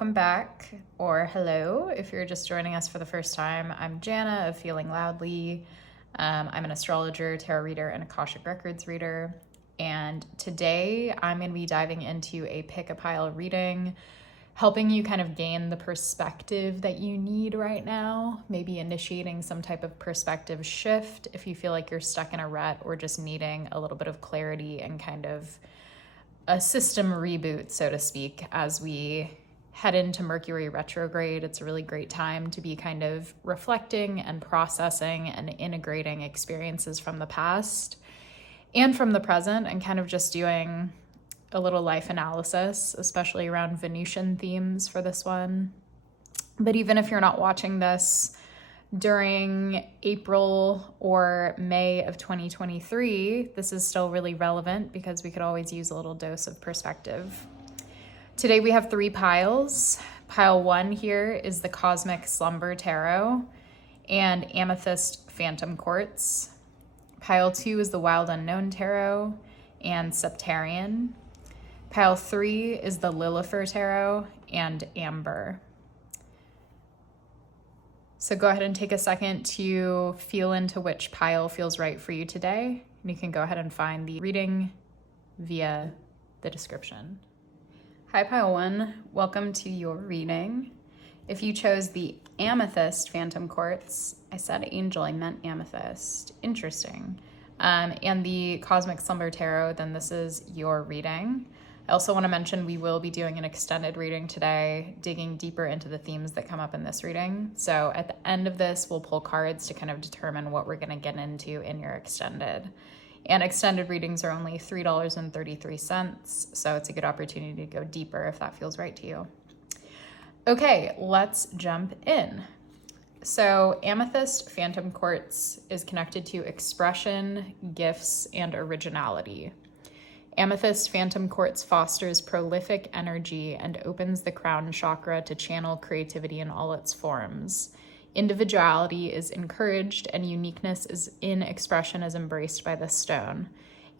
welcome back, or hello if you're just joining us for the first time. I'm Jana of Feeling Loudly. I'm an astrologer, tarot reader, and Akashic Records reader. And today I'm going to be diving into a pick a pile reading, helping you kind of gain the perspective that you need right now, maybe initiating some type of perspective shift if you feel like you're stuck in a rut or just needing a little bit of clarity and kind of a system reboot, so to speak, as we head into Mercury retrograde. It's a really great time to be kind of reflecting and processing and integrating experiences from the past and from the present, and kind of just doing a little life analysis, especially around Venusian themes for this one. But even if you're not watching this during April or May of 2023, this is still really relevant because we could always use a little dose of perspective. Today we have 3 piles. Pile 1 here is the Cosmic Slumber Tarot and Amethyst Phantom Quartz. Pile 2 is the Wild Unknown Tarot and Septarian. Pile 3 is the Lilifer Tarot and Amber. So go ahead and take a second to feel into which pile feels right for you today. And you can go ahead and find the reading via the description. Hi, Pile 1. Welcome to your reading. If you chose the Amethyst Phantom Quartz, I said angel, I meant amethyst. Interesting. And the Cosmic Slumber Tarot, then this is your reading. I also want to mention we will be doing an extended reading today, digging deeper into the themes that come up in this reading. So at the end of this, we'll pull cards to kind of determine what we're going to get into in your extended. And extended readings are only $3.33, so it's a good opportunity to go deeper if that feels right to you. Okay, let's jump in. So Amethyst Phantom Quartz is connected to expression, gifts, and originality. Amethyst Phantom Quartz fosters prolific energy and opens the crown chakra to channel creativity in all its forms. Individuality is encouraged and uniqueness in expression is embraced by this stone.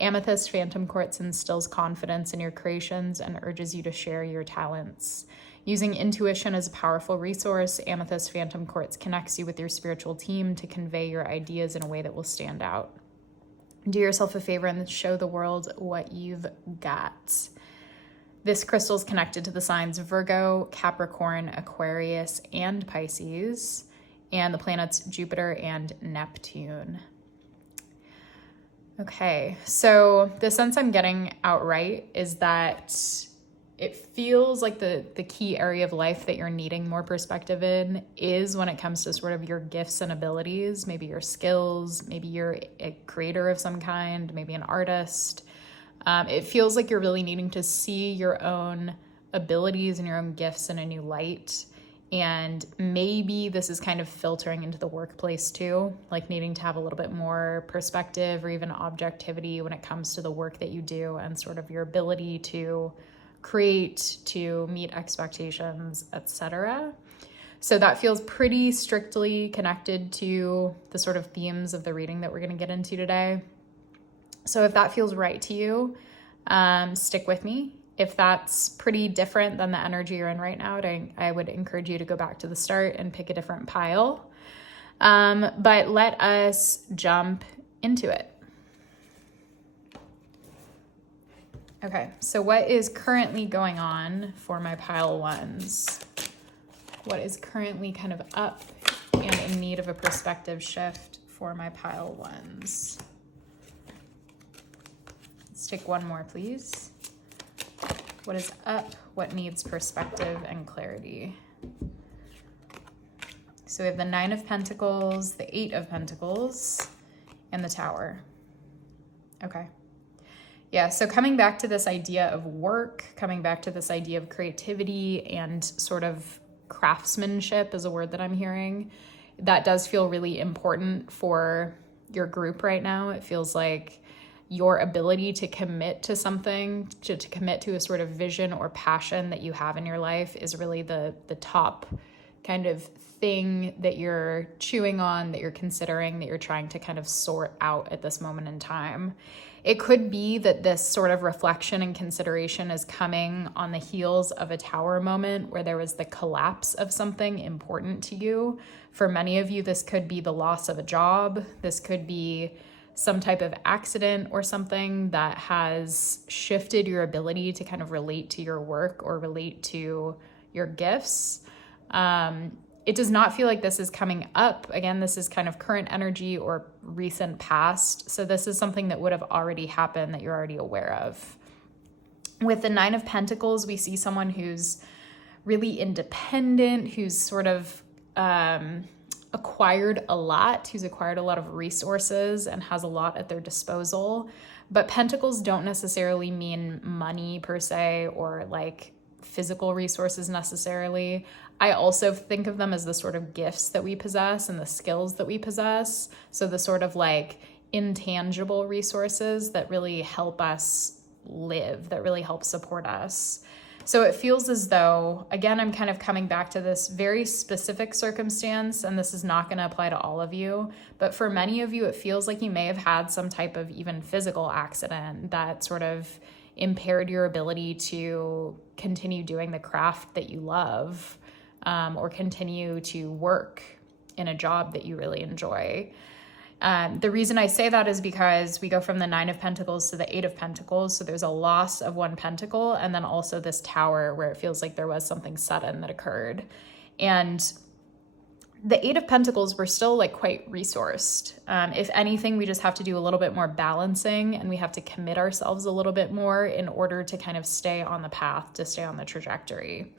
Amethyst Phantom Quartz instills confidence in your creations and urges you to share your talents. Using intuition as a powerful resource, Amethyst Phantom Quartz connects you with your spiritual team to convey your ideas in a way that will stand out. Do yourself a favor and show the world what you've got. This crystal is connected to the signs Virgo, Capricorn, Aquarius, and Pisces, and the planets Jupiter and Neptune. Okay, so the sense I'm getting outright is that it feels like the key area of life that you're needing more perspective in is when it comes to sort of your gifts and abilities, maybe your skills, maybe you're a creator of some kind, maybe an artist. It feels like you're really needing to see your own abilities and your own gifts in a new light. And maybe this is kind of filtering into the workplace too, like needing to have a little bit more perspective or even objectivity when it comes to the work that you do and sort of your ability to create, to meet expectations, etc. So that feels pretty strictly connected to the sort of themes of the reading that we're going to get into today. So if that feels right to you, stick with me. If that's pretty different than the energy you're in right now, I would encourage you to go back to the start and pick a different pile. But let us jump into it. Okay, so what is currently going on for my pile 1s? What is currently kind of up and in need of a perspective shift for my pile 1s? Let's take one more, please. What is up? What needs perspective and clarity? So we have the 9 of Pentacles, the 8 of Pentacles, and the Tower. Okay. Yeah, so coming back to this idea of work, coming back to this idea of creativity and sort of craftsmanship is a word that I'm hearing. That does feel really important for your group right now. It feels like your ability to commit to something, to commit to a sort of vision or passion that you have in your life is really the top kind of thing that you're chewing on, that you're considering, that you're trying to kind of sort out at this moment in time. It could be that this sort of reflection and consideration is coming on the heels of a tower moment where there was the collapse of something important to you. For many of you, this could be the loss of a job. This could be some type of accident or something that has shifted your ability to kind of relate to your work or relate to your gifts. It does not feel like this is coming up. Again, this is kind of current energy or recent past. So this is something that would have already happened that you're already aware of. With the Nine of Pentacles, we see someone who's really independent, who's sort of acquired a lot, who's acquired a lot of resources and has a lot at their disposal. But pentacles don't necessarily mean money per se, or like physical resources necessarily. I also think of them as the sort of gifts that we possess and the skills that we possess. So the sort of like intangible resources that really help us live, that really help support us. So it feels as though, again, I'm kind of coming back to this very specific circumstance, and this is not going to apply to all of you, but for many of you, it feels like you may have had some type of even physical accident that sort of impaired your ability to continue doing the craft that you love, or continue to work in a job that you really enjoy. The reason I say that is because we go from the Nine of Pentacles to the Eight of Pentacles. So there's a loss of one pentacle, and then also this tower where it feels like there was something sudden that occurred. And the Eight of Pentacles, we're still like quite resourced. If anything, we just have to do a little bit more balancing, and we have to commit ourselves a little bit more in order to kind of stay on the path, to stay on the trajectory.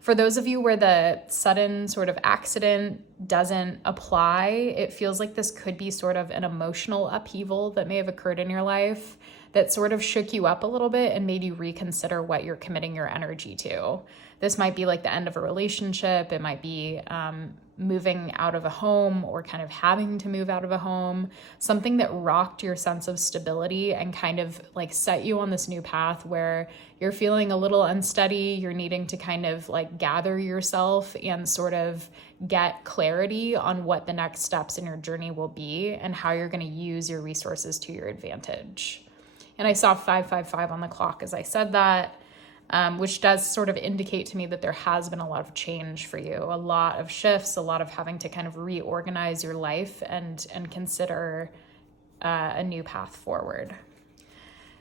For those of you where the sudden sort of accident doesn't apply, it feels like this could be sort of an emotional upheaval that may have occurred in your life that sort of shook you up a little bit and made you reconsider what you're committing your energy to. This might be like the end of a relationship. It might be moving out of a home, or kind of having to move out of a home, something that rocked your sense of stability and kind of like set you on this new path where you're feeling a little unsteady. You're needing to kind of like gather yourself and sort of get clarity on what the next steps in your journey will be and how you're going to use your resources to your advantage. And I saw 555 on the clock as I said that. Which does sort of indicate to me that there has been a lot of change for you, a lot of shifts, a lot of having to kind of reorganize your life and consider a new path forward.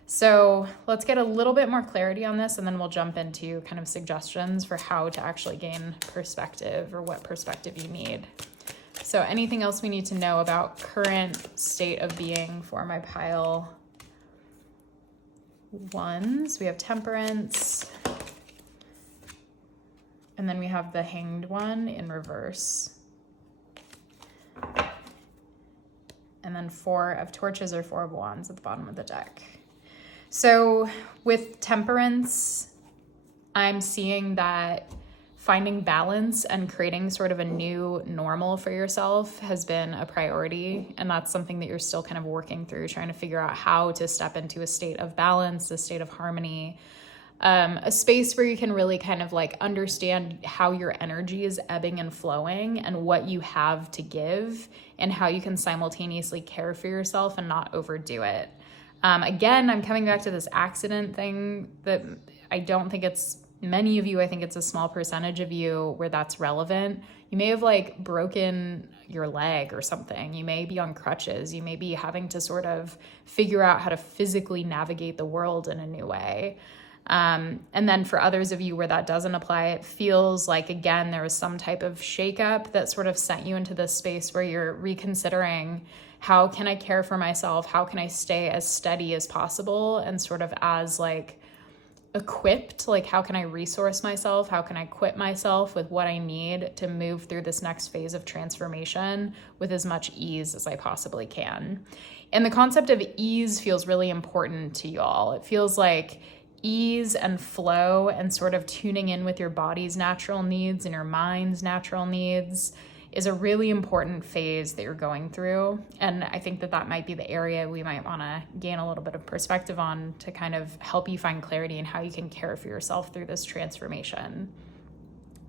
So let's get a little bit more clarity on this, and then we'll jump into kind of suggestions for how to actually gain perspective, or what perspective you need. So anything else we need to know about current state of being for my pile ones? We have Temperance, and then we have the Hanged One in reverse, and then Four of Torches or Four of Wands at the bottom of the deck. So with Temperance, I'm seeing that finding balance and creating sort of a new normal for yourself has been a priority. And that's something that you're still kind of working through, trying to figure out how to step into a state of balance, a state of harmony, a space where you can really kind of like understand how your energy is ebbing and flowing and what you have to give, and how you can simultaneously care for yourself and not overdo it. Again, I'm coming back to this accident thing that I don't think it's many of you, I think it's a small percentage of you where that's relevant. You may have like broken your leg or something. You may be on crutches. You may be having to sort of figure out how to physically navigate the world in a new way. And then for others of you where that doesn't apply, it feels like, again, there was some type of shakeup that sort of sent you into this space where you're reconsidering, how can I care for myself? How can I stay as steady as possible and sort of as like equipped, like how can I resource myself? How can I equip myself with what I need to move through this next phase of transformation with as much ease as I possibly can? And the concept of ease feels really important to y'all. It feels like ease and flow and sort of tuning in with your body's natural needs and your mind's natural needs is a really important phase that you're going through. And I think that that might be the area we might want to gain a little bit of perspective on to kind of help you find clarity in how you can care for yourself through this transformation.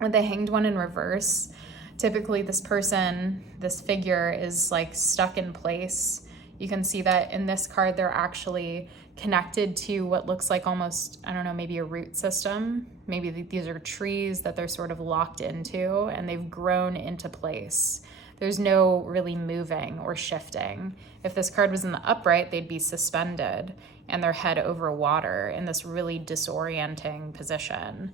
With the Hanged One in reverse, typically this person, this figure is like stuck in place. You can see that in this card, they're actually connected to what looks like almost, I don't know, maybe a root system. Maybe these are trees that they're sort of locked into and they've grown into place. There's no really moving or shifting. If this card was in the upright, they'd be suspended and their head over water in this really disorienting position.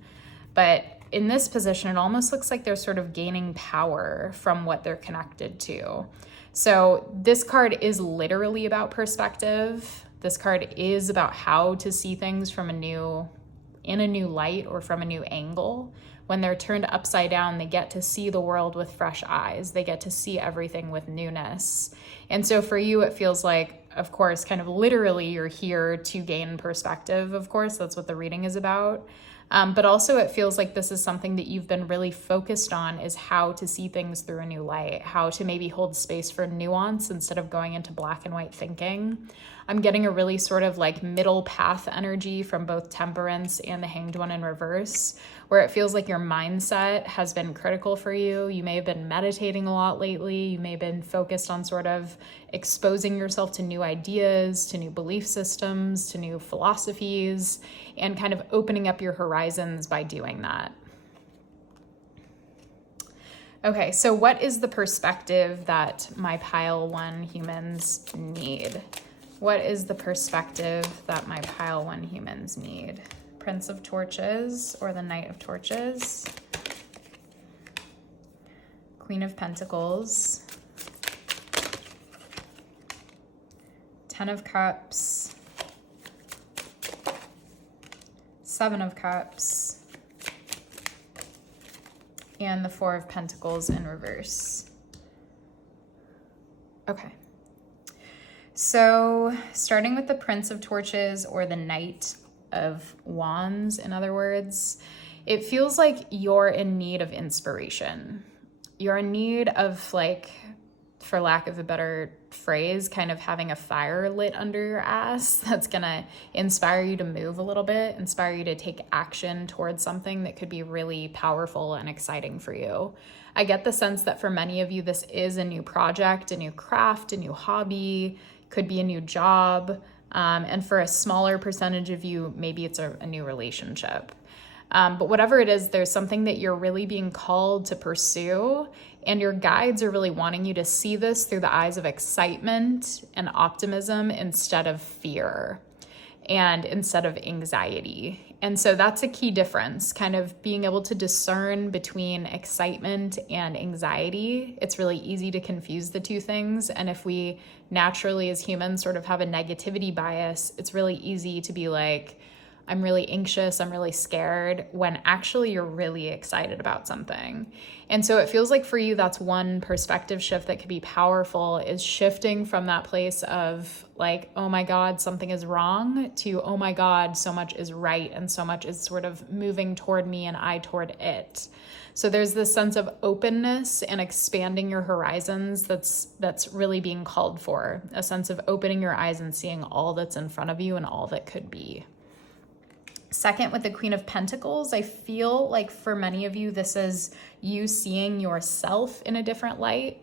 But in this position, it almost looks like they're sort of gaining power from what they're connected to. So this card is literally about perspective. This card is about how to see things from in a new light or from a new angle. When they're turned upside down, they get to see the world with fresh eyes. They get to see everything with newness. And so for you, it feels like, of course, kind of literally you're here to gain perspective. Of course, that's what the reading is about. But also it feels like this is something that you've been really focused on, is how to see things through a new light, how to maybe hold space for nuance instead of going into black and white thinking. I'm getting a really sort of like middle path energy from both Temperance and the Hanged One in reverse, where it feels like your mindset has been critical for you. You may have been meditating a lot lately. You may have been focused on sort of exposing yourself to new ideas, to new belief systems, to new philosophies, and kind of opening up your horizons by doing that. Okay, so what is the perspective that my pile 1 humans need? What is the perspective that my pile 1 humans need? Prince of Torches or the Knight of Torches? Queen of Pentacles. 10 of Cups. 7 of Cups. And the 4 of Pentacles in reverse. Okay. So starting with the Prince of Torches or the Knight of Wands, in other words, it feels like you're in need of inspiration. You're in need of, like, for lack of a better phrase, kind of having a fire lit under your ass that's gonna inspire you to move a little bit, inspire you to take action towards something that could be really powerful and exciting for you. I get the sense that for many of you, this is a new project, a new craft, a new hobby, could be a new job. And for a smaller percentage of you, maybe it's a new relationship. But whatever it is, there's something that you're really being called to pursue, and your guides are really wanting you to see this through the eyes of excitement and optimism instead of fear and instead of anxiety. And so that's a key difference, kind of being able to discern between excitement and anxiety. It's really easy to confuse the two things. And if we naturally as humans sort of have a negativity bias, it's really easy to be like, I'm really anxious, I'm really scared, when actually you're really excited about something. And so it feels like for you, that's one perspective shift that could be powerful, is shifting from that place of like, oh my God, something is wrong, to, oh my God, so much is right and so much is sort of moving toward me and I toward it. So there's this sense of openness and expanding your horizons that's really being called for, a sense of opening your eyes and seeing all that's in front of you and all that could be. Second, with the Queen of Pentacles, I feel like for many of you, this is you seeing yourself in a different light.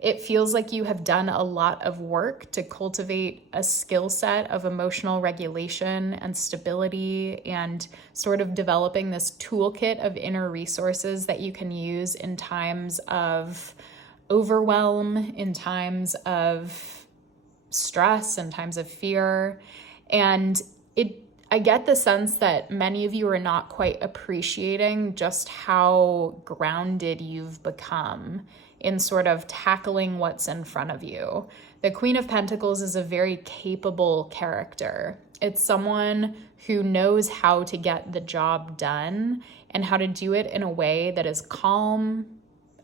It feels like you have done a lot of work to cultivate a skill set of emotional regulation and stability, and sort of developing this toolkit of inner resources that you can use in times of overwhelm, in times of stress, in times of fear. And I get the sense that many of you are not quite appreciating just how grounded you've become in sort of tackling what's in front of you. The Queen of Pentacles is a very capable character. It's someone who knows how to get the job done and how to do it in a way that is calm,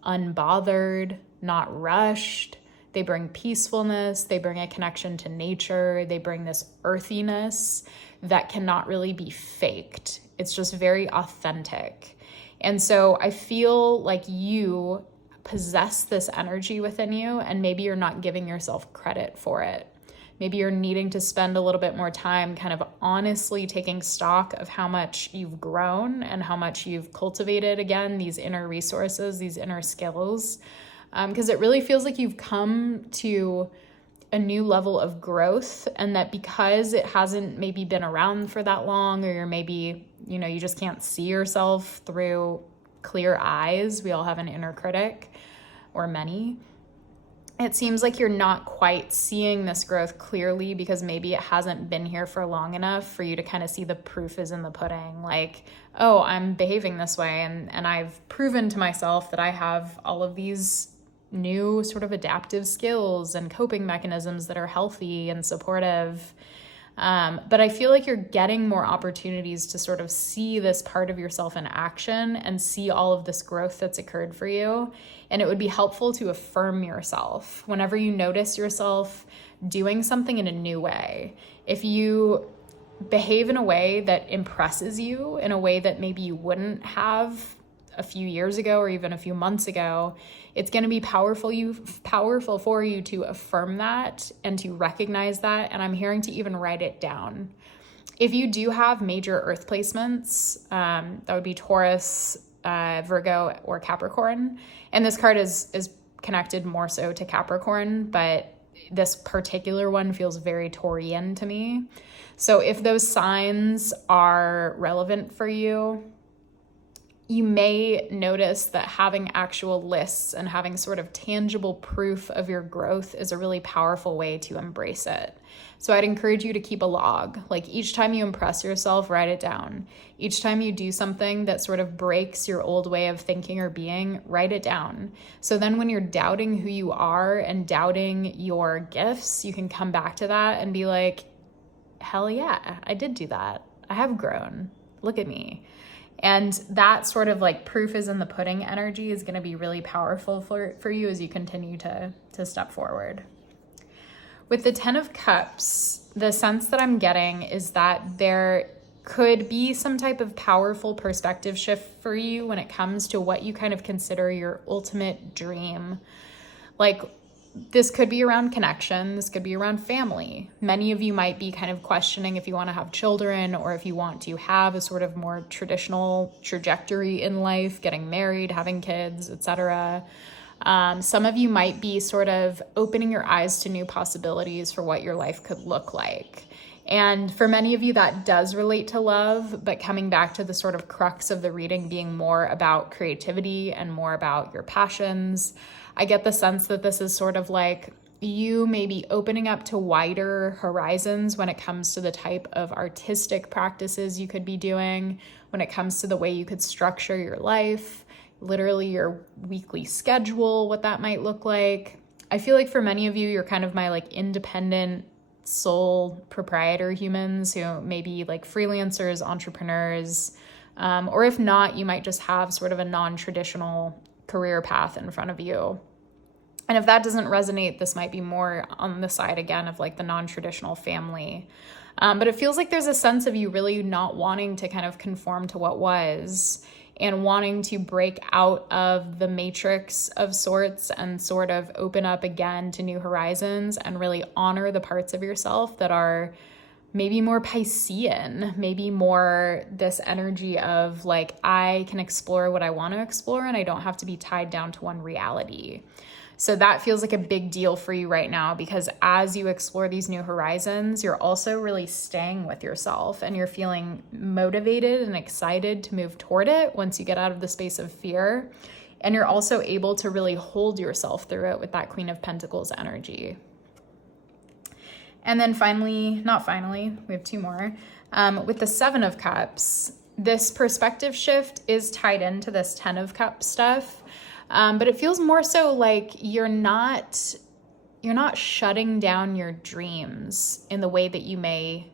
unbothered, not rushed. They bring peacefulness, they bring a connection to nature, they bring this earthiness that cannot really be faked. It's just very authentic. And so I feel like you possess this energy within you, and maybe you're not giving yourself credit for it. maybe you're needing to spend a little bit more time kind of honestly taking stock of how much you've grown and how much you've cultivated, again, these inner resources, these inner skills. Because it really feels like you've come to a new level of growth, and that because it hasn't maybe been around for that long, or you're maybe, you just can't see yourself through clear eyes. We all have an inner critic, or many. It seems like you're not quite seeing this growth clearly because maybe it hasn't been here for long enough for you to kind of see the proof is in the pudding. Like, oh, I'm behaving this way, and I've proven to myself that I have all of these new sort of adaptive skills and coping mechanisms that are healthy and supportive. But I feel like you're getting more opportunities to sort of see this part of yourself in action and see all of this growth that's occurred for you. And it would be helpful to affirm yourself whenever you notice yourself doing something in a new way. If you behave in a way that impresses you, in a way that maybe you wouldn't have a few years ago or even a few months ago, it's going to be powerful for you to affirm that and to recognize that. And I'm hearing to even write it down. If you do have major earth placements, that would be Taurus, Virgo, or Capricorn. And this card is connected more so to Capricorn, but this particular one feels very Taurian to me. So if those signs are relevant for you, you may notice that having actual lists and having sort of tangible proof of your growth is a really powerful way to embrace it. So I'd encourage you to keep a log. Like each time you impress yourself, write it down. Each time you do something that sort of breaks your old way of thinking or being, write it down. So then when you're doubting who you are and doubting your gifts, you can come back to that and be like, hell yeah, I did do that. I have grown. Look at me. And that sort of like proof is in the pudding energy is going to be really powerful for you as you continue to step forward. With the 10 of Cups, the sense that I'm getting is that there could be some type of powerful perspective shift for you when it comes to what you kind of consider your ultimate dream. Like, this could be around connection. This could be around family. Many of you might be kind of questioning if you want to have children or if you want to have a sort of more traditional trajectory in life, getting married, having kids, etc. Some of you might be sort of opening your eyes to new possibilities for what your life could look like. And for many of you, that does relate to love, but coming back to the sort of crux of the reading being more about creativity and more about your passions, I get the sense that this is sort of like you may be opening up to wider horizons when it comes to the type of artistic practices you could be doing, when it comes to the way you could structure your life, literally your weekly schedule, what that might look like. I feel like for many of you, you're kind of my like independent sole proprietor humans who may be like freelancers, entrepreneurs, or if not, you might just have sort of a non-traditional career path in front of you. And if that doesn't resonate, this might be more on the side again of like the non-traditional family. But it feels like there's a sense of you really not wanting to kind of conform to what was and wanting to break out of the matrix of sorts and sort of open up again to new horizons and really honor the parts of yourself that are maybe more Piscean, maybe more this energy of like, I can explore what I want to explore and I don't have to be tied down to one reality. So that feels like a big deal for you right now, because as you explore these new horizons, you're also really staying with yourself and you're feeling motivated and excited to move toward it once you get out of the space of fear. And you're also able to really hold yourself through it with that Queen of Pentacles energy. And then we have two more. With the 7 of Cups, this perspective shift is tied into this 10 of Cups stuff. But it feels more so like you're not shutting down your dreams in the way that you may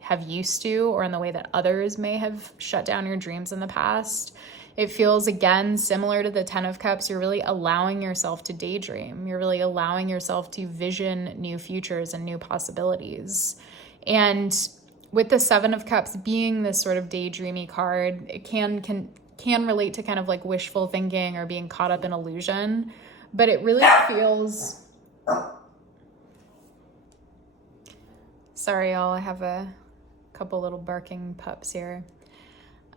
have used to, or in the way that others may have shut down your dreams in the past. It feels, again, similar to the 10 of Cups. You're really allowing yourself to daydream. You're really allowing yourself to vision new futures and new possibilities. And with the 7 of Cups being this sort of daydreamy card, it can relate to kind of like wishful thinking or being caught up in illusion. But it really feels Sorry, y'all. I have a couple little barking pups here.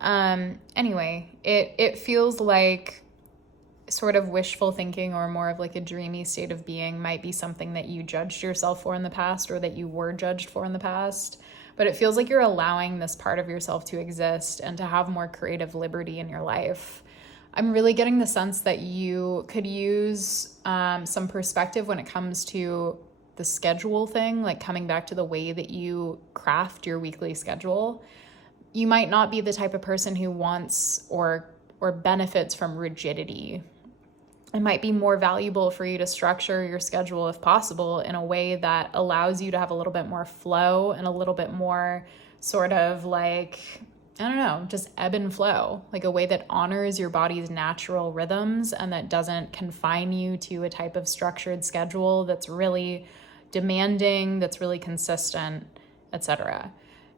Anyway, it feels like sort of wishful thinking or more of like a dreamy state of being might be something that you judged yourself for in the past or that you were judged for in the past. But it feels like you're allowing this part of yourself to exist and to have more creative liberty in your life. I'm really getting the sense that you could use some perspective when it comes to the schedule thing, like coming back to the way that you craft your weekly schedule. You might not be the type of person who wants or benefits from rigidity. It might be more valuable for you to structure your schedule, if possible, in a way that allows you to have a little bit more flow and a little bit more sort of like, I don't know, just ebb and flow, like a way that honors your body's natural rhythms and that doesn't confine you to a type of structured schedule that's really demanding, that's really consistent, etc.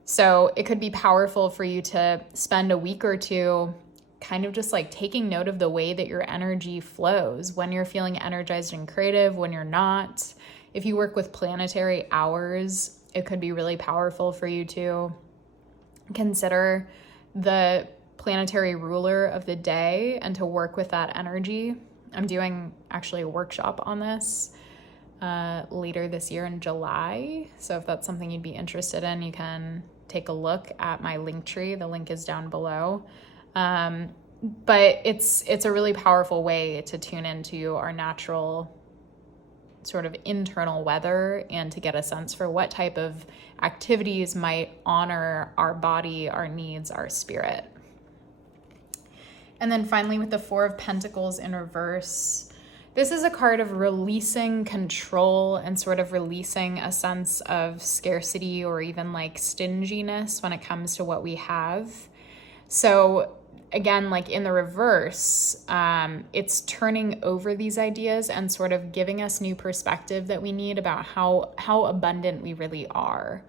So it could be powerful for you to spend a week or two kind of just like taking note of the way that your energy flows, when you're feeling energized and creative, when you're not. If you work with planetary hours, it could be really powerful for you to consider the planetary ruler of the day and to work with that energy. I'm doing actually a workshop on this later this year in July. So if that's something you'd be interested in, you can take a look at my link tree. The link is down below. But it's a really powerful way to tune into our natural sort of internal weather and to get a sense for what type of activities might honor our body, our needs, our spirit. And then finally with the Four of Pentacles in reverse, this is a card of releasing control and sort of releasing a sense of scarcity or even like stinginess when it comes to what we have. So again, like in the reverse, it's turning over these ideas and sort of giving us new perspective that we need about how abundant we really are.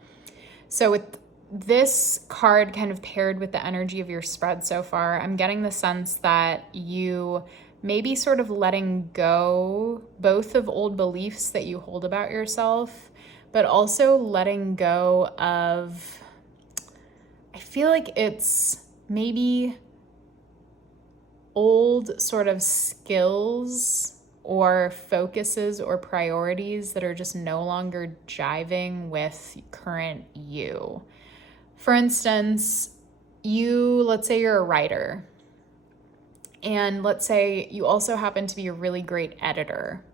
So with this card kind of paired with the energy of your spread so far, I'm getting the sense that you may be sort of letting go both of old beliefs that you hold about yourself, but also letting go of, I feel like it's maybe old sort of skills or focuses or priorities that are just no longer jiving with current you. For instance, let's say you're a writer, and let's say you also happen to be a really great editor,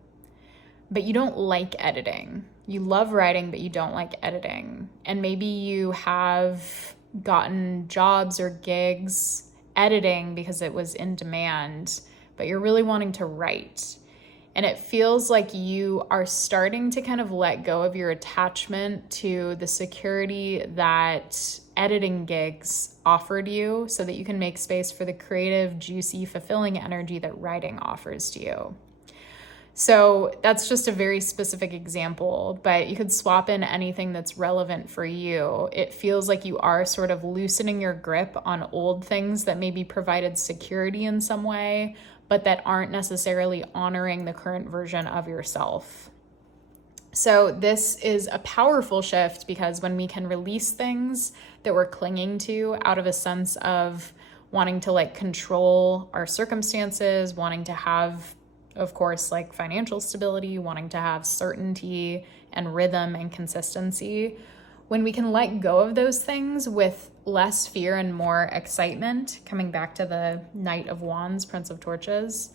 but you don't like editing. You love writing, but you don't like editing. And maybe you have gotten jobs or gigs editing because it was in demand, but you're really wanting to write. And it feels like you are starting to kind of let go of your attachment to the security that editing gigs offered you so that you can make space for the creative, juicy, fulfilling energy that writing offers to you. So that's just a very specific example, but you could swap in anything that's relevant for you. It feels like you are sort of loosening your grip on old things that maybe provided security in some way, but that aren't necessarily honoring the current version of yourself. So this is a powerful shift because when we can release things that we're clinging to out of a sense of wanting to like control our circumstances, wanting to have, of course, like financial stability, wanting to have certainty and rhythm and consistency, when we can let go of those things with less fear and more excitement, coming back to the Knight of Wands, Prince of Torches,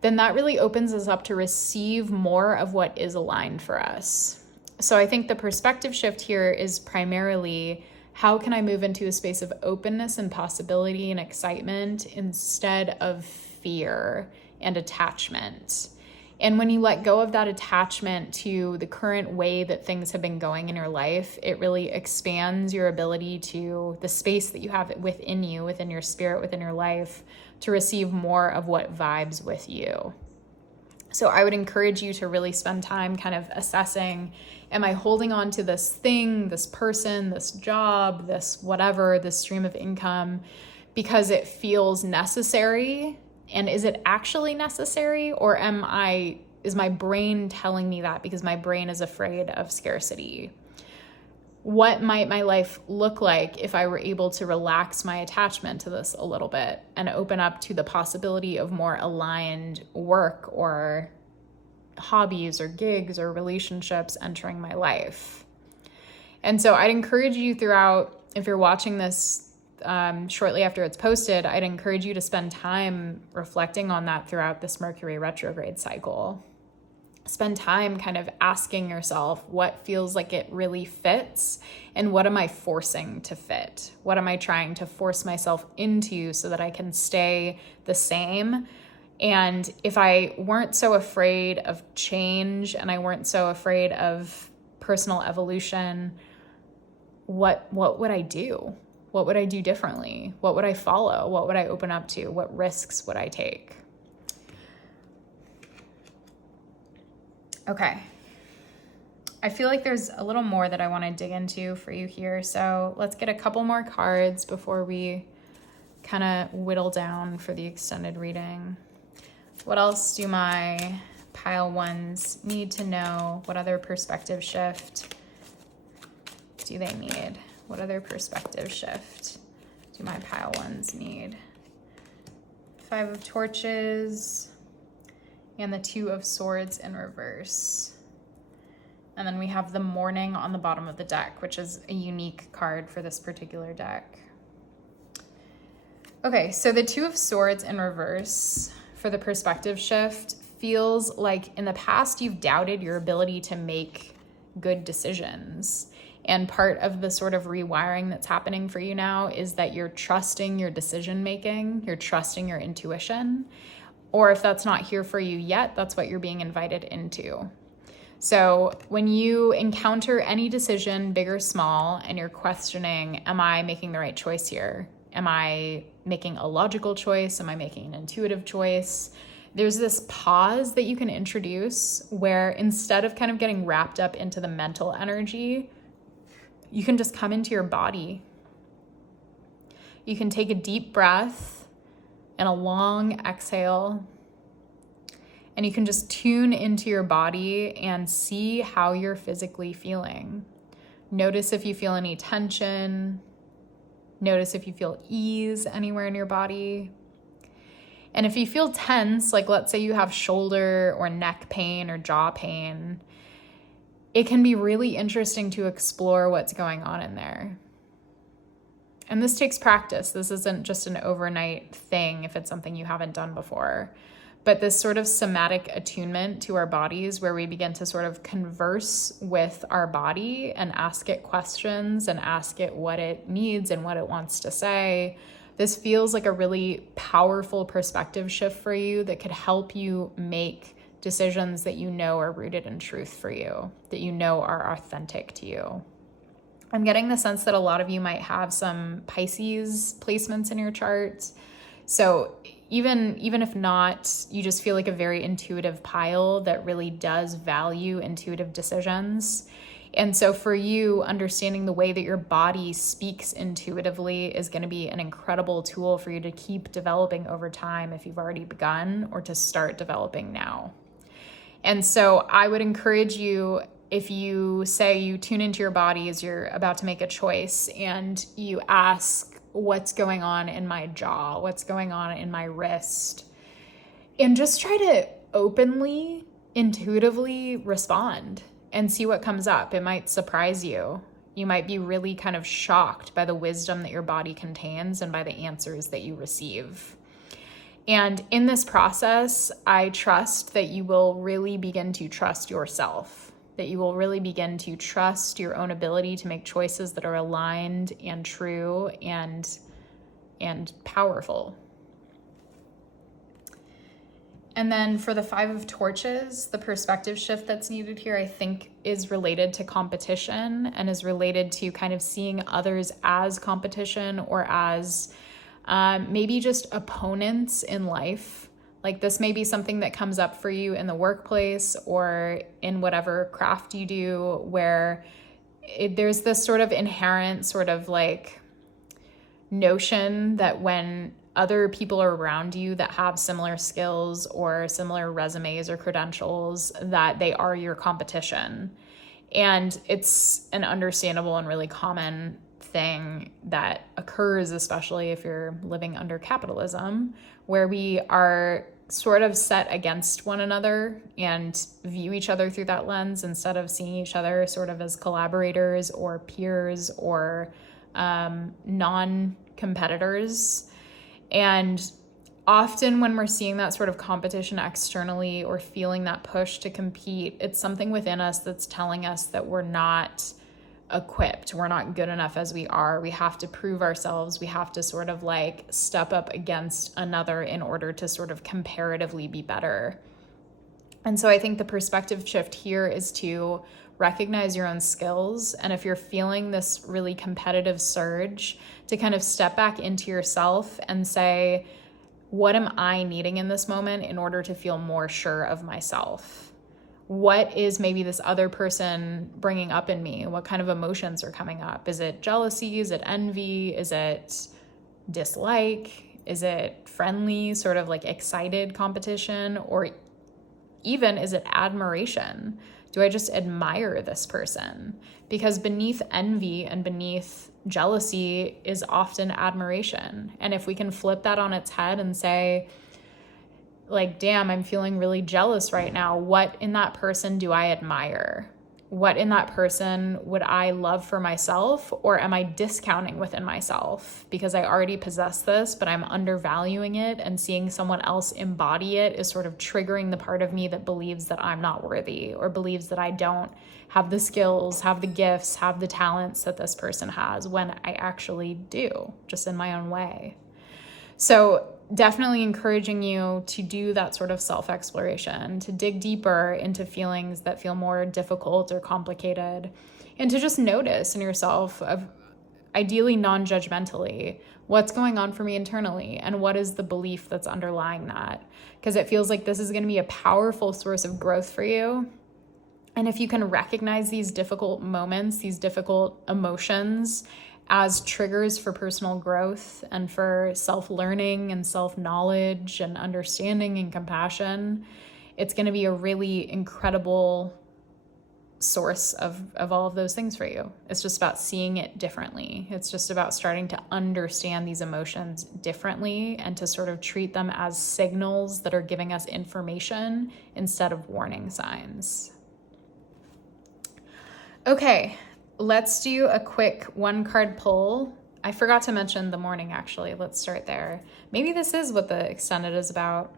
then that really opens us up to receive more of what is aligned for us. So I think the perspective shift here is primarily, how can I move into a space of openness and possibility and excitement instead of fear and attachment? And when you let go of that attachment to the current way that things have been going in your life, it really expands your ability to the space that you have within you, within your spirit, within your life, to receive more of what vibes with you. So I would encourage you to really spend time kind of assessing, am I holding on to this thing, this person, this job, this whatever, this stream of income, because it feels necessary? And is it actually necessary, or is my brain telling me that because my brain is afraid of scarcity? what might my life look like if I were able to relax my attachment to this a little bit and open up to the possibility of more aligned work or hobbies or gigs or relationships entering my life. And so I'd encourage you throughout, if you're watching this shortly after it's posted, I'd encourage you to spend time reflecting on that throughout this Mercury retrograde cycle. Spend time kind of asking yourself what feels like it really fits and what am I forcing to fit? What am I trying to force myself into so that I can stay the same? And if I weren't so afraid of change and I weren't so afraid of personal evolution, what would I do? What would I do differently? What would I follow? What would I open up to? What risks would I take? Okay. I feel like there's a little more that I want to dig into for you here. So let's get a couple more cards before we kind of whittle down for the extended reading. What else do my pile ones need to know? What other perspective shift do they need? What other perspective shift do my pile ones need? 5 of Torches and the 2 of Swords in reverse. And then we have the Mourning on the bottom of the deck, which is a unique card for this particular deck. Okay, so the 2 of Swords in reverse for the perspective shift feels like in the past you've doubted your ability to make good decisions. And part of the sort of rewiring that's happening for you now is that you're trusting your decision making, you're trusting your intuition. Or if that's not here for you yet, that's what you're being invited into. So when you encounter any decision, big or small, and you're questioning, am I making the right choice here? Am I making a logical choice? Am I making an intuitive choice? There's this pause that you can introduce where instead of kind of getting wrapped up into the mental energy, you can just come into your body. You can take a deep breath and a long exhale, and you can just tune into your body and see how you're physically feeling. Notice if you feel any tension. Notice if you feel ease anywhere in your body. And if you feel tense, like let's say you have shoulder or neck pain or jaw pain, it can be really interesting to explore what's going on in there. And this takes practice. This isn't just an overnight thing if it's something you haven't done before. But this sort of somatic attunement to our bodies where we begin to sort of converse with our body and ask it questions and ask it what it needs and what it wants to say. This feels like a really powerful perspective shift for you that could help you make decisions that you know are rooted in truth for you, that you know are authentic to you. I'm getting the sense that a lot of you might have some Pisces placements in your chart. So even if not, you just feel like a very intuitive pile that really does value intuitive decisions. And so for you, understanding the way that your body speaks intuitively is going to be an incredible tool for you to keep developing over time if you've already begun, or to start developing now. And so I would encourage you, if you say you tune into your body as you're about to make a choice and you ask, what's going on in my jaw? What's going on in my wrist? And just try to openly, intuitively respond and see what comes up. It might surprise you. You might be really kind of shocked by the wisdom that your body contains and by the answers that you receive. And in this process, I trust that you will really begin to trust yourself, that you will really begin to trust your own ability to make choices that are aligned and true and powerful. And then for the 5 of Torches, the perspective shift that's needed here, I think, is related to competition and is related to kind of seeing others as competition or as maybe just opponents in life. Like this may be something that comes up for you in the workplace or in whatever craft you do, where there's this sort of inherent sort of like notion that when other people are around you that have similar skills or similar resumes or credentials, that they are your competition. And it's an understandable and really common thing that occurs, especially if you're living under capitalism, where we are sort of set against one another and view each other through that lens instead of seeing each other sort of as collaborators or peers or non-competitors. And often when we're seeing that sort of competition externally or feeling that push to compete, it's something within us that's telling us that we're not equipped. We're not good enough as we are. We have to prove ourselves. We have to sort of like step up against another in order to sort of comparatively be better. And so I think the perspective shift here is to recognize your own skills. And if you're feeling this really competitive surge, to kind of step back into yourself and say, what am I needing in this moment in order to feel more sure of myself? What is maybe this other person bringing up in me? What kind of emotions are coming up? Is it jealousy? Is it envy? Is it dislike? Is it friendly, sort of like excited competition? Or even is it admiration? Do I just admire this person? Because beneath envy and beneath jealousy is often admiration. And if we can flip that on its head and say, like, damn, I'm feeling really jealous right now. What in that person do I admire? What in that person would I love for myself? Or am I discounting within myself because I already possess this, but I'm undervaluing it, and seeing someone else embody it is sort of triggering the part of me that believes that I'm not worthy, or believes that I don't have the skills, have the gifts, have the talents that this person has, when I actually do, just in my own way. So definitely encouraging you to do that sort of self-exploration, to dig deeper into feelings that feel more difficult or complicated, and to just notice in yourself, of ideally non-judgmentally, what's going on for me internally and what is the belief that's underlying that. Because it feels like this is going to be a powerful source of growth for you. And if you can recognize these difficult moments, these difficult emotions, as triggers for personal growth and for self-learning and self-knowledge and understanding and compassion, it's going to be a really incredible source of all of those things for you. It's just about seeing it differently. It's just about starting to understand these emotions differently and to sort of treat them as signals that are giving us information instead of warning signs. Okay. Let's do a quick 1-card pull. I forgot to mention the morning, actually. Let's start there. Maybe this is what the extended is about.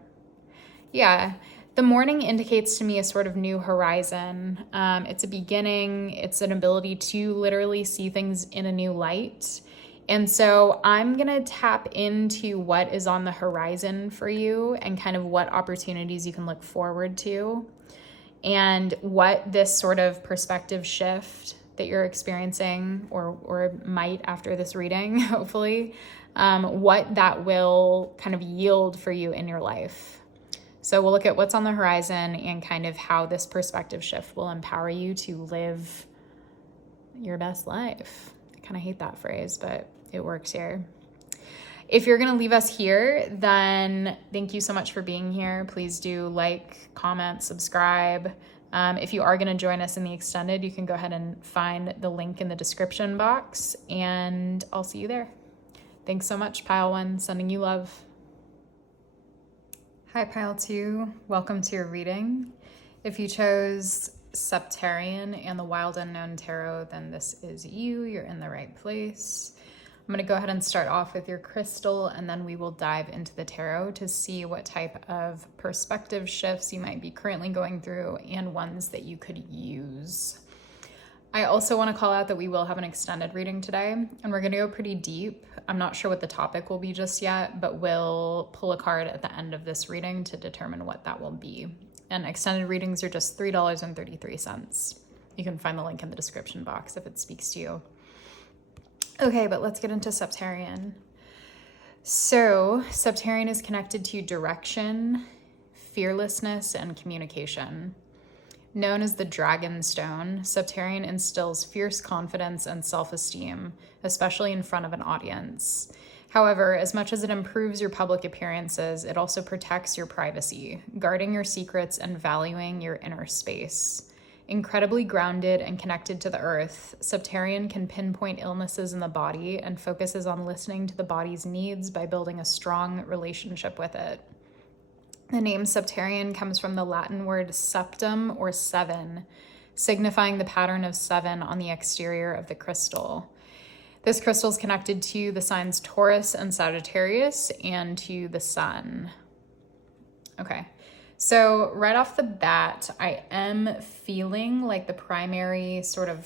Yeah, the morning indicates to me a sort of new horizon. It's a beginning. It's an ability to literally see things in a new light. And so I'm going to tap into what is on the horizon for you and kind of what opportunities you can look forward to, and what this sort of perspective shift that you're experiencing or might after this reading, hopefully, what that will kind of yield for you in your life. So we'll look at what's on the horizon and kind of how this perspective shift will empower you to live your best life. I kind of hate that phrase, but it works here. If you're going to leave us here, then thank you so much for being here. Please do like, comment, subscribe. If you are going to join us in the extended, you can go ahead and find the link in the description box, and I'll see you there. Thanks so much, Pile 1, sending you love. Hi, Pile 2. Welcome to your reading. If you chose Septarian and the Wild Unknown Tarot, then this is you. You're in the right place. I'm going to go ahead and start off with your crystal, and then we will dive into the tarot to see what type of perspective shifts you might be currently going through and ones that you could use. I also want to call out that we will have an extended reading today, and we're going to go pretty deep. I'm not sure what the topic will be just yet, but we'll pull a card at the end of this reading to determine what that will be. And extended readings are just $3.33. You can find the link in the description box if it speaks to you. Okay, but let's get into Septarian. So, Septarian is connected to direction, fearlessness, and communication. Known as the Dragon Stone, Septarian instills fierce confidence and self-esteem, especially in front of an audience. However, as much as it improves your public appearances, it also protects your privacy, guarding your secrets and valuing your inner space. Incredibly grounded and connected to the earth, Septarian can pinpoint illnesses in the body and focuses on listening to the body's needs by building a strong relationship with it. The name Septarian comes from the Latin word septum or seven, signifying the pattern of seven on the exterior of the crystal. This crystal is connected to the signs Taurus and Sagittarius and to the sun. Okay. So right off the bat, I am feeling like the primary sort of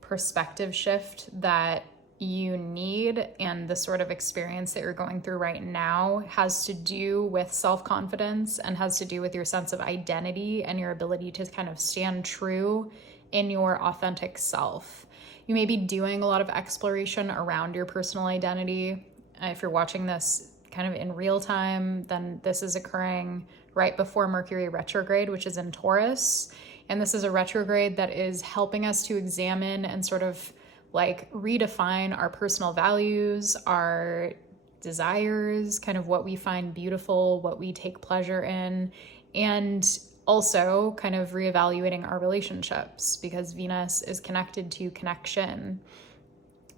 perspective shift that you need and the sort of experience that you're going through right now has to do with self-confidence and has to do with your sense of identity and your ability to kind of stand true in your authentic self. You may be doing a lot of exploration around your personal identity. If you're watching this kind of in real time, then this is occurring right before Mercury retrograde, which is in Taurus. And this is a retrograde that is helping us to examine and sort of like redefine our personal values, our desires, kind of what we find beautiful, what we take pleasure in, and also kind of reevaluating our relationships because Venus is connected to connection.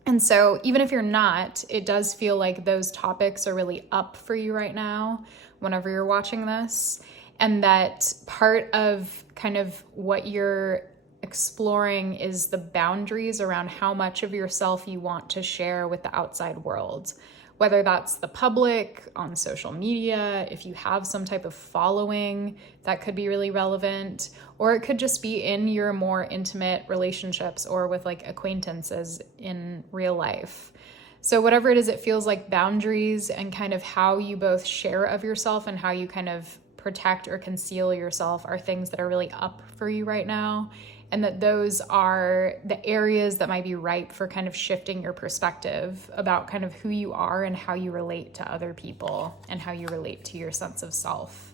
And so even if you're not, it does feel like those topics are really up for you right now whenever you're watching this. And that part of kind of what you're exploring is the boundaries around how much of yourself you want to share with the outside world. Whether that's the public, on social media, if you have some type of following, that could be really relevant. Or it could just be in your more intimate relationships or with like acquaintances in real life. So whatever it is, it feels like boundaries and kind of how you both share of yourself and how you kind of protect or conceal yourself are things that are really up for you right now. And that those are the areas that might be ripe for kind of shifting your perspective about kind of who you are and how you relate to other people and how you relate to your sense of self.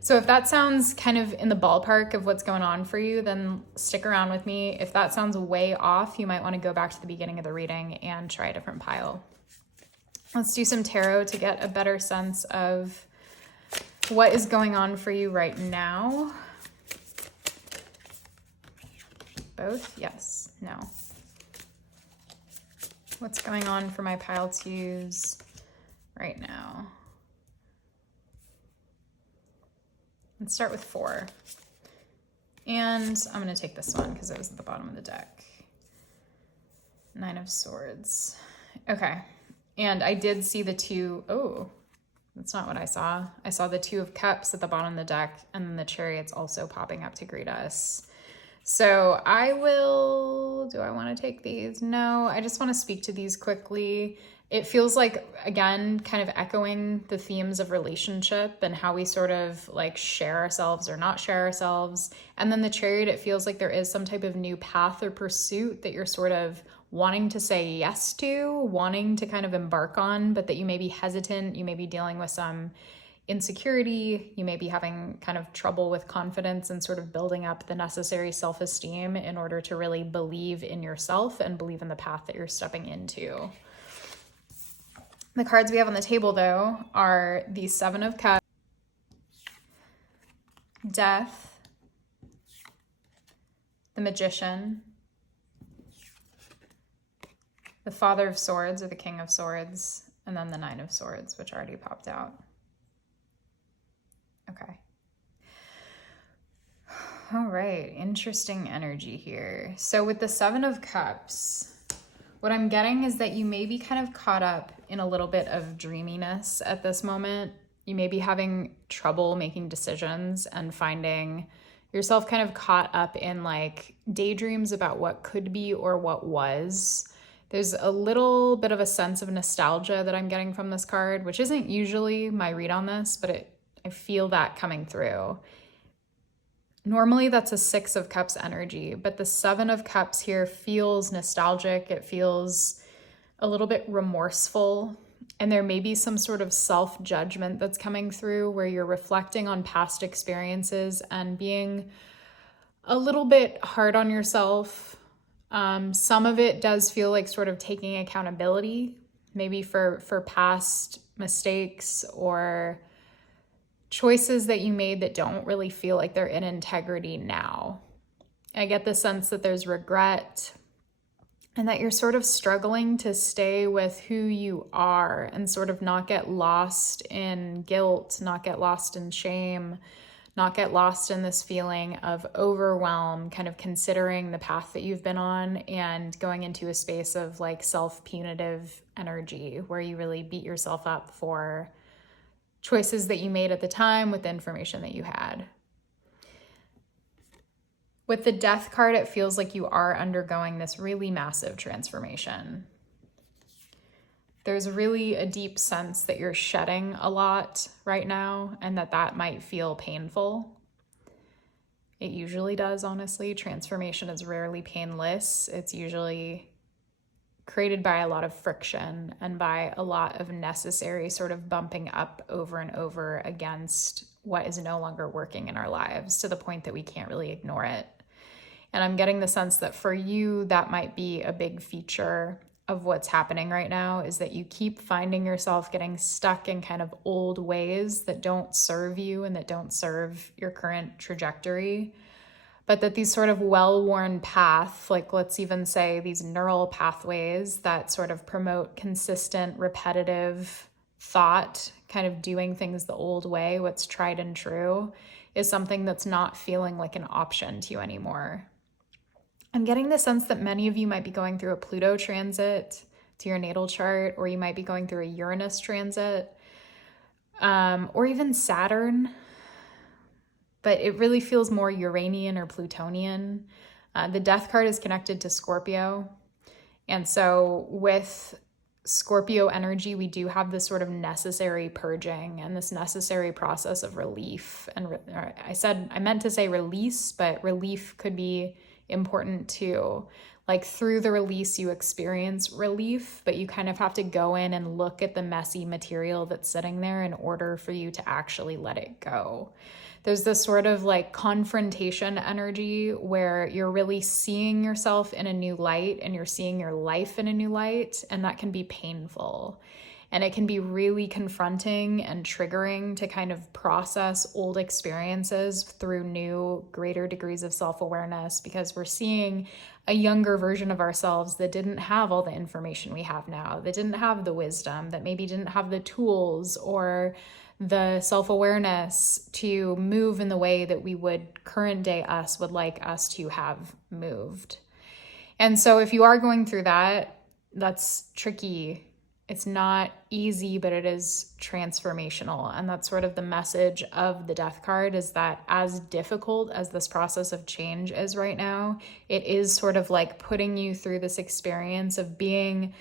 So if that sounds kind of in the ballpark of what's going on for you, then stick around with me. If that sounds way off, you might want to go back to the beginning of the reading and try a different pile. Let's do some tarot to get a better sense of what is going on for you right now. Both? Yes. No. What's going on for my pile twos right now? Let's start with 4. And I'm going to take this one because it was at the bottom of the deck. 9 of Swords. Okay. And I did see the 2. Oh, that's not what I saw. I saw the 2 of Cups at the bottom of the deck and then the Chariot's also popping up to greet us. So do I want to take these? No, I just want to speak to these quickly. It feels like, again, kind of echoing the themes of relationship and how we sort of like share ourselves or not share ourselves. And then the Chariot, it feels like there is some type of new path or pursuit that you're sort of wanting to say yes to, wanting to kind of embark on, but that you may be hesitant, you may be dealing with some insecurity, you may be having kind of trouble with confidence and sort of building up the necessary self-esteem in order to really believe in yourself and believe in the path that you're stepping into. The cards we have on the table, though, are the 7 of Cups, Death, the Magician, the Father of Swords or the King of Swords, and then the 9 of Swords, which already popped out. Okay. All right, interesting energy here. So with the 7 of Cups, what I'm getting is that you may be kind of caught up in a little bit of dreaminess at this moment. You may be having trouble making decisions and finding yourself kind of caught up in like daydreams about what could be or what was. There's a little bit of a sense of nostalgia that I'm getting from this card, which isn't usually my read on this, but I feel that coming through. Normally that's a 6 of Cups energy, but the 7 of Cups here feels nostalgic. It feels a little bit remorseful, and there may be some sort of self-judgment that's coming through where you're reflecting on past experiences and being a little bit hard on yourself. Some of it does feel like sort of taking accountability, maybe for past mistakes or choices that you made that don't really feel like they're in integrity now. I get the sense that there's regret and that you're sort of struggling to stay with who you are and sort of not get lost in guilt, not get lost in shame, not get lost in this feeling of overwhelm, kind of considering the path that you've been on and going into a space of like self-punitive energy where you really beat yourself up for choices that you made at the time with the information that you had. With the Death card, it feels like you are undergoing this really massive transformation. There's really a deep sense that you're shedding a lot right now and that might feel painful. It usually does, honestly. Transformation is rarely painless. It's usually created by a lot of friction and by a lot of necessary sort of bumping up over and over against what is no longer working in our lives to the point that we can't really ignore it. And I'm getting the sense that for you, that might be a big feature of what's happening right now, is that you keep finding yourself getting stuck in kind of old ways that don't serve you and that don't serve your current trajectory. But that these sort of well-worn paths, like let's even say these neural pathways that sort of promote consistent, repetitive thought, kind of doing things the old way, what's tried and true, is something that's not feeling like an option to you anymore. I'm getting the sense that many of you might be going through a Pluto transit to your natal chart, or you might be going through a Uranus transit, or even Saturn. But it really feels more Uranian or Plutonian. The Death card is connected to Scorpio. And so with Scorpio energy, we do have this sort of necessary purging and this necessary process of relief. And I meant to say release, but relief could be important too. Like through the release, you experience relief, but you kind of have to go in and look at the messy material that's sitting there in order for you to actually let it go. There's this sort of like confrontation energy where you're really seeing yourself in a new light and you're seeing your life in a new light, and that can be painful. And it can be really confronting and triggering to kind of process old experiences through new, greater degrees of self-awareness, because we're seeing a younger version of ourselves that didn't have all the information we have now, that didn't have the wisdom, that maybe didn't have the tools or the self-awareness to move in the way that we would, current day us would like us to have moved. And so if you are going through that, that's tricky. It's not easy, but it is transformational. And that's sort of the message of the Death card, is that as difficult as this process of change is right now, it is sort of like putting you through this experience of being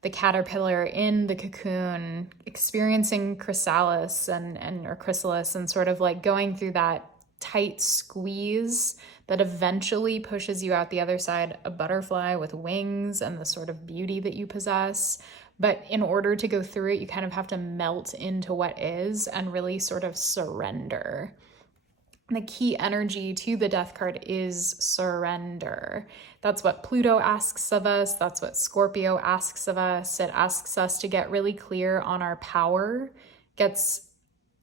the caterpillar in the cocoon, experiencing chrysalis or chrysalis, and sort of like going through that tight squeeze that eventually pushes you out the other side, a butterfly with wings and the sort of beauty that you possess. But in order to go through it, you kind of have to melt into what is and really sort of surrender. The key energy to the Death card is surrender. That's what Pluto asks of us. That's what Scorpio asks of us. It asks us to get really clear on our power,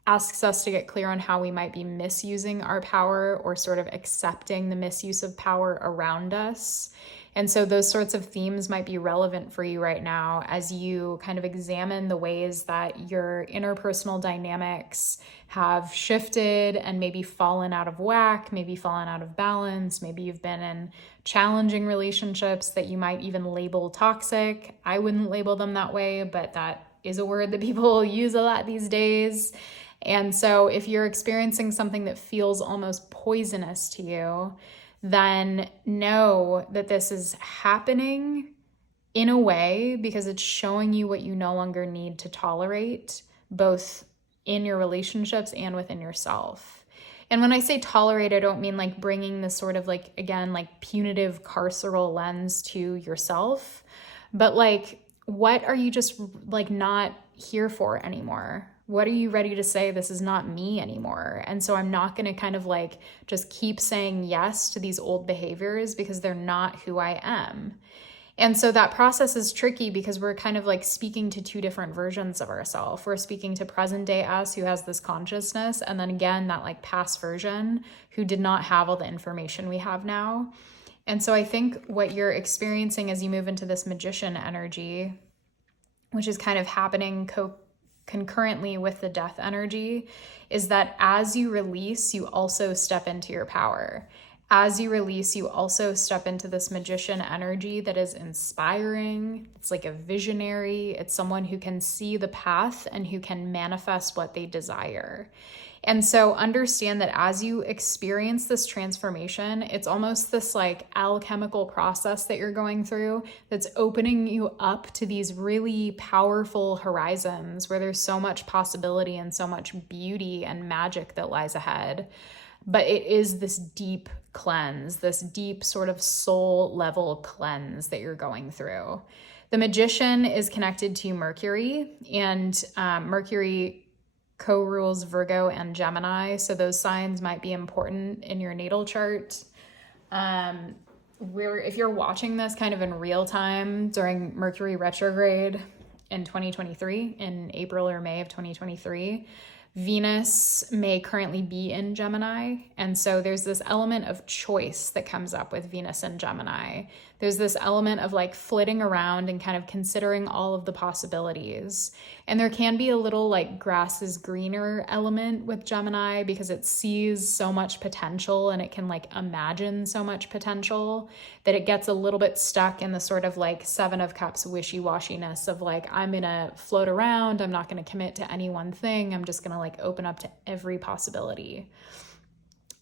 asks us to get clear on how we might be misusing our power or sort of accepting the misuse of power around us. And so those sorts of themes might be relevant for you right now as you kind of examine the ways that your interpersonal dynamics have shifted and maybe fallen out of whack, maybe fallen out of balance. Maybe you've been in challenging relationships that you might even label toxic. I wouldn't label them that way, but that is a word that people use a lot these days. And so if you're experiencing something that feels almost poisonous to you, then know that this is happening in a way because it's showing you what you no longer need to tolerate, both in your relationships and within yourself. And when I say tolerate, I don't mean like bringing this sort of like, again, like punitive carceral lens to yourself, but like, what are you just like not here for anymore? What are you ready to say, this is not me anymore? And so I'm not going to kind of like just keep saying yes to these old behaviors because they're not who I am. And so that process is tricky because we're kind of like speaking to two different versions of ourselves. We're speaking to present day us who has this consciousness, and then again, that like past version who did not have all the information we have now. And so I think what you're experiencing as you move into this magician energy, which is kind of happening concurrently with the death energy, is that as you release, you also step into your power. As you release, you also step into this magician energy that is inspiring. It's like a visionary. It's someone who can see the path and who can manifest what they desire. And so understand that as you experience this transformation, it's almost this like alchemical process that you're going through that's opening you up to these really powerful horizons where there's so much possibility and so much beauty and magic that lies ahead. But it is this deep cleanse, this deep sort of soul level cleanse that you're going through. The magician is connected to Mercury, and Mercury co-rules Virgo and Gemini. So those signs might be important in your natal chart. If you're watching this kind of in real time during Mercury retrograde in 2023, in April or May of 2023, Venus may currently be in Gemini. And so there's this element of choice that comes up with Venus and Gemini. There's this element of like flitting around and kind of considering all of the possibilities. And there can be a little like grass is greener element with Gemini because it sees so much potential and it can like imagine so much potential that it gets a little bit stuck in the sort of like Seven of Cups wishy-washiness of like, I'm gonna float around, I'm not gonna commit to any one thing, I'm just gonna like open up to every possibility.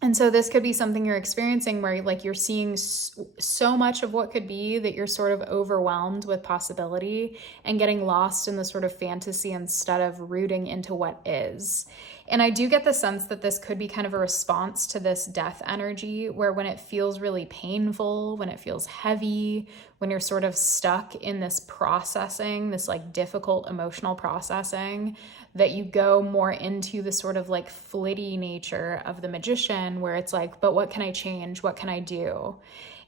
And so this could be something you're experiencing where like you're seeing so much of what could be that you're sort of overwhelmed with possibility and getting lost in the sort of fantasy instead of rooting into what is. And I do get the sense that this could be kind of a response to this death energy where when it feels really painful, when it feels heavy, when you're sort of stuck in this processing, this like difficult emotional processing, that you go more into the sort of like flitty nature of the magician where it's like, but what can I change? What can I do?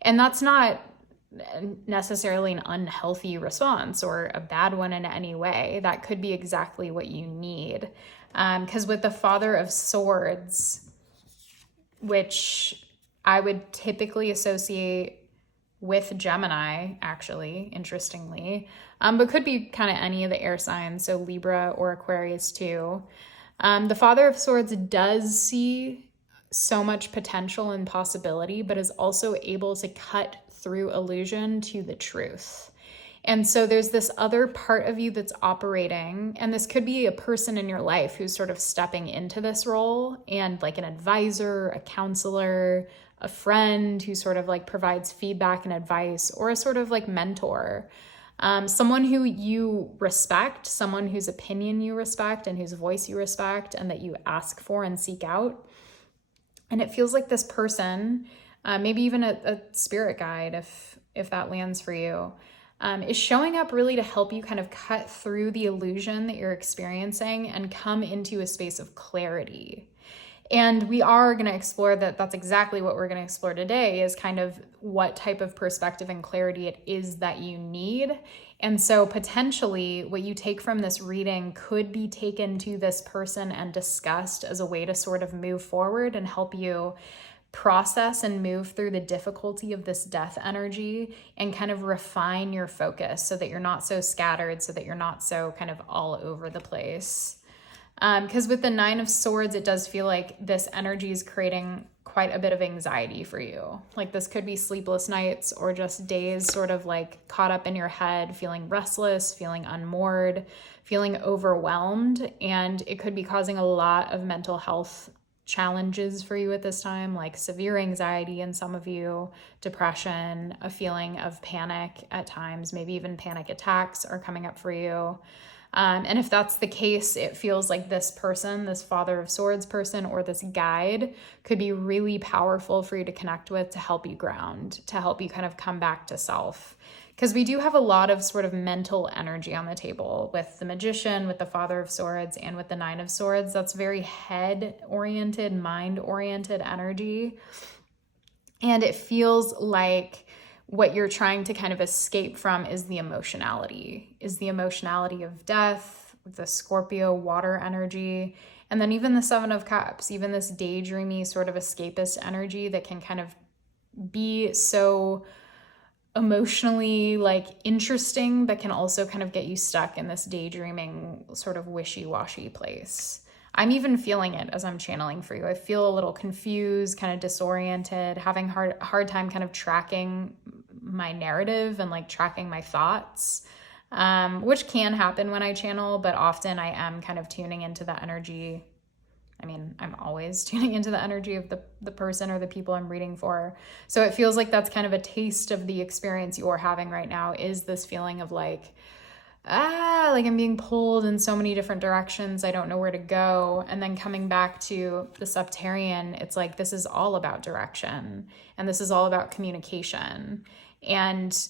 And that's not necessarily an unhealthy response or a bad one in any way. That could be exactly what you need. Because with the Father of Swords, which I would typically associate with Gemini, actually, interestingly, but could be kind of any of the air signs, so Libra or Aquarius too. The Father of Swords does see so much potential and possibility, but is also able to cut through illusion to the truth. And so there's this other part of you that's operating, and this could be a person in your life who's sort of stepping into this role, and like an advisor, a counselor, a friend who sort of like provides feedback and advice, or a sort of like mentor, someone who you respect, someone whose opinion you respect and whose voice you respect and that you ask for and seek out. And it feels like this person, maybe even a spirit guide if that lands for you, is showing up really to help you kind of cut through the illusion that you're experiencing and come into a space of clarity. And we are going to explore that. That's exactly what we're going to explore today, is kind of what type of perspective and clarity it is that you need. And so potentially what you take from this reading could be taken to this person and discussed as a way to sort of move forward and help you process and move through the difficulty of this death energy and kind of refine your focus so that you're not so scattered, so that you're not so kind of all over the place. Because with the Nine of Swords, it does feel like this energy is creating quite a bit of anxiety for you. Like this could be sleepless nights or just days sort of like caught up in your head, feeling restless, feeling unmoored, feeling overwhelmed. And it could be causing a lot of mental health challenges for you at this time, like severe anxiety in some of you, depression, a feeling of panic at times, maybe even panic attacks are coming up for you. And if that's the case, it feels like this person, this Father of Swords person or this guide could be really powerful for you to connect with, to help you ground, to help you kind of come back to self. Because we do have a lot of sort of mental energy on the table with the Magician, with the Father of Swords, and with the Nine of Swords. That's very head-oriented, mind-oriented energy. And it feels like what you're trying to kind of escape from is the emotionality of death, the Scorpio water energy, and then even the Seven of Cups, even this daydreamy sort of escapist energy that can kind of be so emotionally like interesting, but can also kind of get you stuck in this daydreaming sort of wishy-washy place. I'm even feeling it as I'm channeling for you. I feel a little confused, kind of disoriented, having hard time kind of tracking my narrative and like tracking my thoughts, which can happen when I channel, but often I am kind of tuning into the energy. I mean, I'm always tuning into the energy of the person or the people I'm reading for. So it feels like that's kind of a taste of the experience you're having right now, is this feeling of like I'm being pulled in so many different directions. I don't know where to go. And then coming back to the Septarian, it's like, this is all about direction, and this is all about communication and,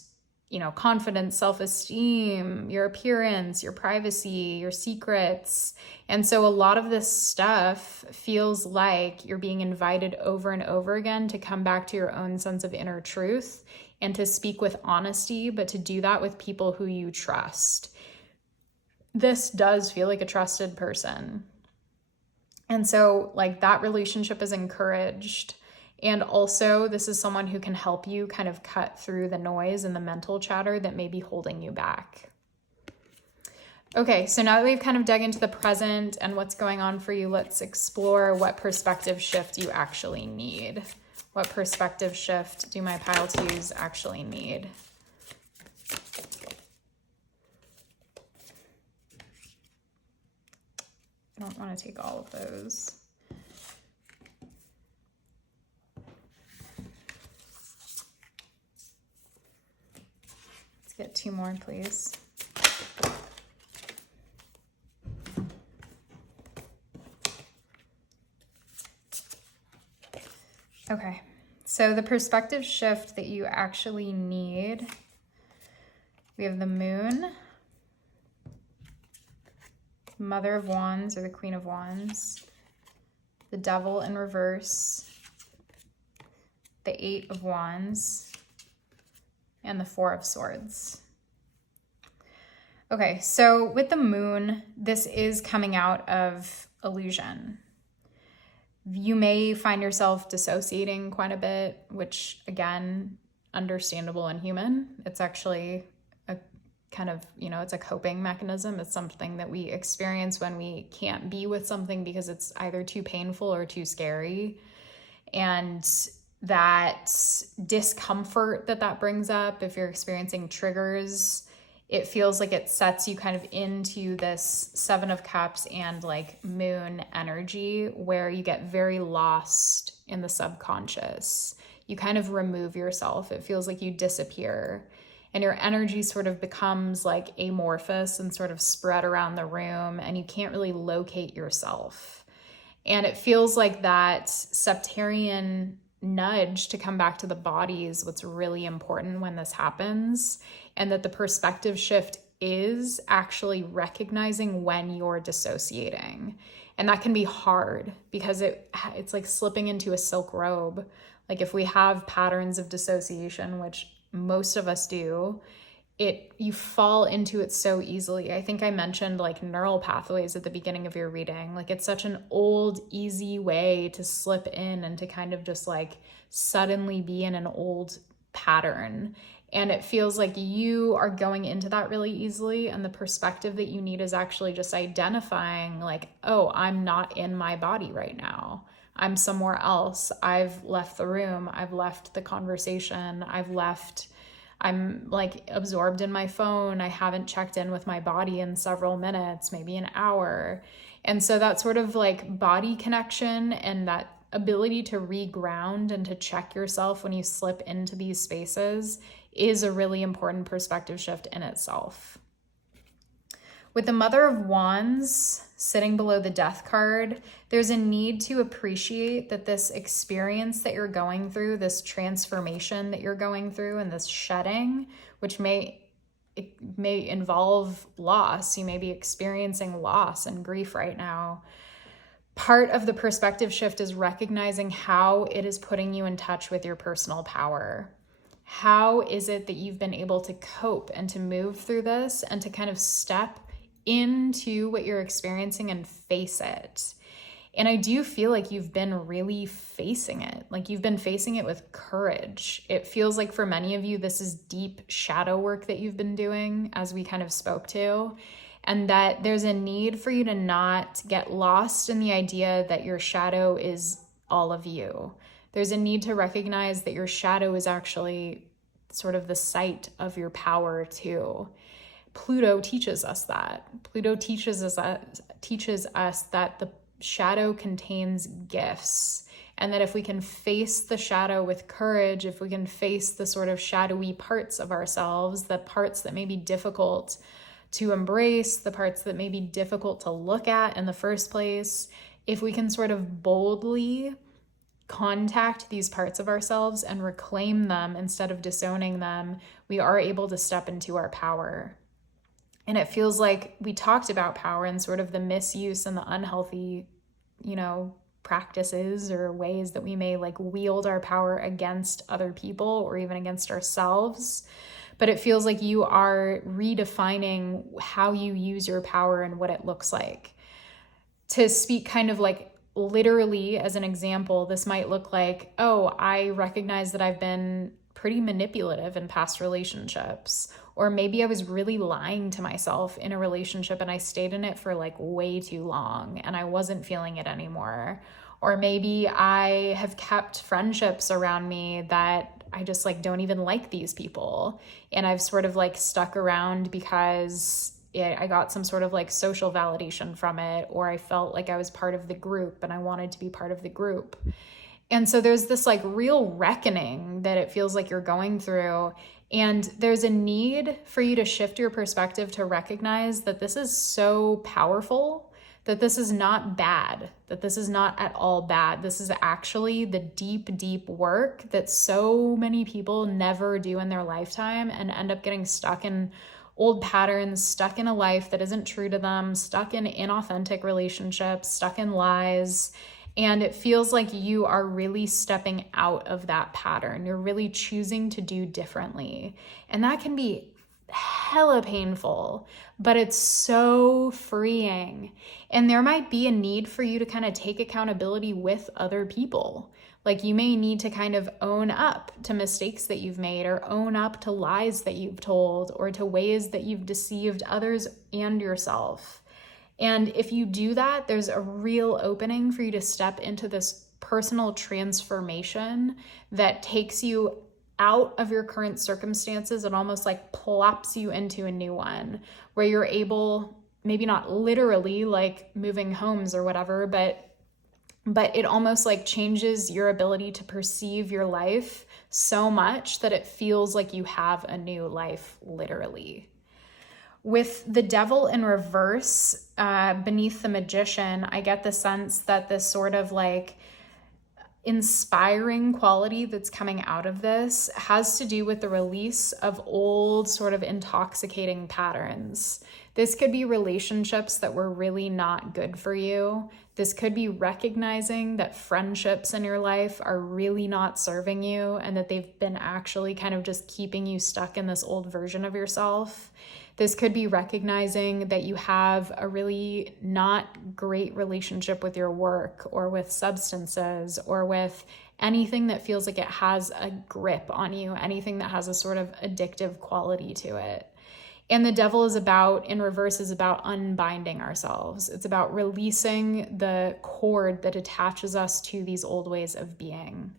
you know, confidence, self-esteem, your appearance, your privacy, your secrets. And so a lot of this stuff feels like you're being invited over and over again to come back to your own sense of inner truth and to speak with honesty, but to do that with people who you trust. This does feel like a trusted person. And so like that relationship is encouraged. And also this is someone who can help you kind of cut through the noise and the mental chatter that may be holding you back. Okay, so now that we've kind of dug into the present and what's going on for you, let's explore what perspective shift you actually need. What perspective shift do my pile twos actually need? I don't want to take all of those. Let's get 2 more, please. Okay, so the perspective shift that you actually need, we have the Moon, Mother of Wands or the Queen of Wands, the Devil in reverse, the 8 of Wands, and the 4 of Swords. Okay, so with the Moon, this is coming out of illusion. You may find yourself dissociating quite a bit, which again, understandable and human. It's actually a kind of, you know, it's a coping mechanism. It's something that we experience when we can't be with something because it's either too painful or too scary. And that discomfort that brings up, if you're experiencing triggers, it feels like it sets you kind of into this 7 of Cups and like Moon energy where you get very lost in the subconscious. You kind of remove yourself. It feels like you disappear and your energy sort of becomes like amorphous and sort of spread around the room, and you can't really locate yourself. And it feels like that Septarian nudge to come back to the body is what's really important when this happens, and that the perspective shift is actually recognizing when you're dissociating. And that can be hard because it's like slipping into a silk robe. Like if we have patterns of dissociation, which most of us do, you fall into it so easily. I think I mentioned like neural pathways at the beginning of your reading. Like it's such an old, easy way to slip in and to kind of just like suddenly be in an old pattern. And it feels like you are going into that really easily. And the perspective that you need is actually just identifying like, oh, I'm not in my body right now. I'm somewhere else. I've left the room. I've left the conversation. I'm like absorbed in my phone. I haven't checked in with my body in several minutes, maybe an hour. And so that sort of like body connection and that ability to reground and to check yourself when you slip into these spaces is a really important perspective shift in itself. With the Mother of Wands sitting below the Death card, there's a need to appreciate that this experience that you're going through, this transformation that you're going through, and this shedding, which may involve loss. You may be experiencing loss and grief right now. Part of the perspective shift is recognizing how it is putting you in touch with your personal power, How is it that you've been able to cope and to move through this and to kind of step into what you're experiencing and face it? And I do feel like you've been really facing it. Like you've been facing it with courage. It feels like for many of you, this is deep shadow work that you've been doing, as we kind of spoke to, and that there's a need for you to not get lost in the idea that your shadow is all of you. There's a need to recognize that your shadow is actually sort of the site of your power too. Pluto teaches us that. Pluto teaches us that the shadow contains gifts, and that if we can face the shadow with courage, if we can face the sort of shadowy parts of ourselves, the parts that may be difficult to embrace, the parts that may be difficult to look at in the first place, if we can sort of boldly contact these parts of ourselves and reclaim them instead of disowning them, we are able to step into our power. And it feels like we talked about power and sort of the misuse and the unhealthy, practices or ways that we may like wield our power against other people or even against ourselves. But it feels like you are redefining how you use your power and what it looks like. To speak kind of like literally as an example, this might look like, oh, I recognize that I've been pretty manipulative in past relationships. Or maybe I was really lying to myself in a relationship and I stayed in it for like way too long and I wasn't feeling it anymore. Or maybe I have kept friendships around me that I just like don't even like these people. And I've sort of like stuck around because I got some sort of like social validation from it, or I felt like I was part of the group and I wanted to be part of the group. And so there's this like real reckoning that it feels like you're going through. And there's a need for you to shift your perspective to recognize that this is so powerful, that this is not bad, that this is not at all bad. This is actually the deep, deep work that so many people never do in their lifetime and end up getting stuck in old patterns, stuck in a life that isn't true to them, stuck in inauthentic relationships, stuck in lies. And it feels like you are really stepping out of that pattern. You're really choosing to do differently. And that can be hella painful, but it's so freeing. And there might be a need for you to kind of take accountability with other people. Like you may need to kind of own up to mistakes that you've made, or own up to lies that you've told, or to ways that you've deceived others and yourself. And if you do that, there's a real opening for you to step into this personal transformation that takes you out of your current circumstances and almost like plops you into a new one, where you're able, maybe not literally like moving homes or whatever, but it almost like changes your ability to perceive your life so much that it feels like you have a new life, literally. With the devil in reverse, beneath the magician, I get the sense that this sort of like inspiring quality that's coming out of this has to do with the release of old sort of intoxicating patterns. This could be relationships that were really not good for you. This could be recognizing that friendships in your life are really not serving you and that they've been actually kind of just keeping you stuck in this old version of yourself. This could be recognizing that you have a really not great relationship with your work or with substances or with anything that feels like it has a grip on you, anything that has a sort of addictive quality to it. And the devil in reverse is about unbinding ourselves. It's about releasing the cord that attaches us to these old ways of being.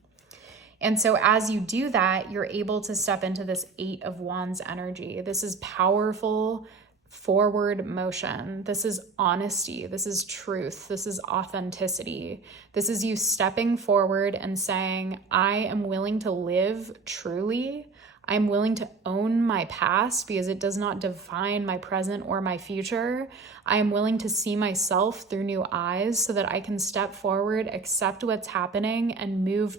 And so as you do that, you're able to step into this 8 of Wands energy. This is powerful forward motion. This is honesty. This is truth. This is authenticity. This is you stepping forward and saying, I am willing to live truly. I'm willing to own my past because it does not define my present or my future. I am willing to see myself through new eyes so that I can step forward, accept what's happening, and move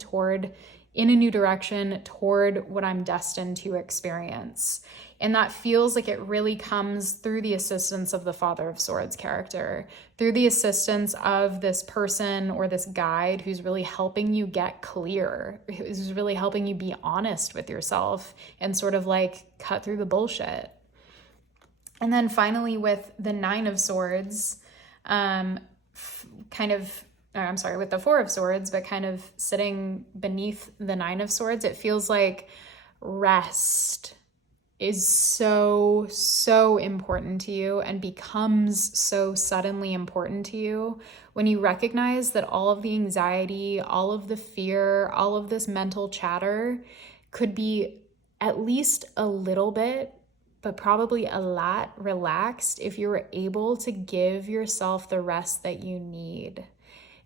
in a new direction toward what I'm destined to experience. And that feels like it really comes through the assistance of the Father of Swords character, through the assistance of this person or this guide who's really helping you get clear, who's really helping you be honest with yourself and sort of like cut through the bullshit. And then finally with the Nine of Swords, with the Four of Swords, but kind of sitting beneath the Nine of Swords, it feels like rest is so, so important to you and becomes so suddenly important to you when you recognize that all of the anxiety, all of the fear, all of this mental chatter could be at least a little bit, but probably a lot relaxed if you were able to give yourself the rest that you need.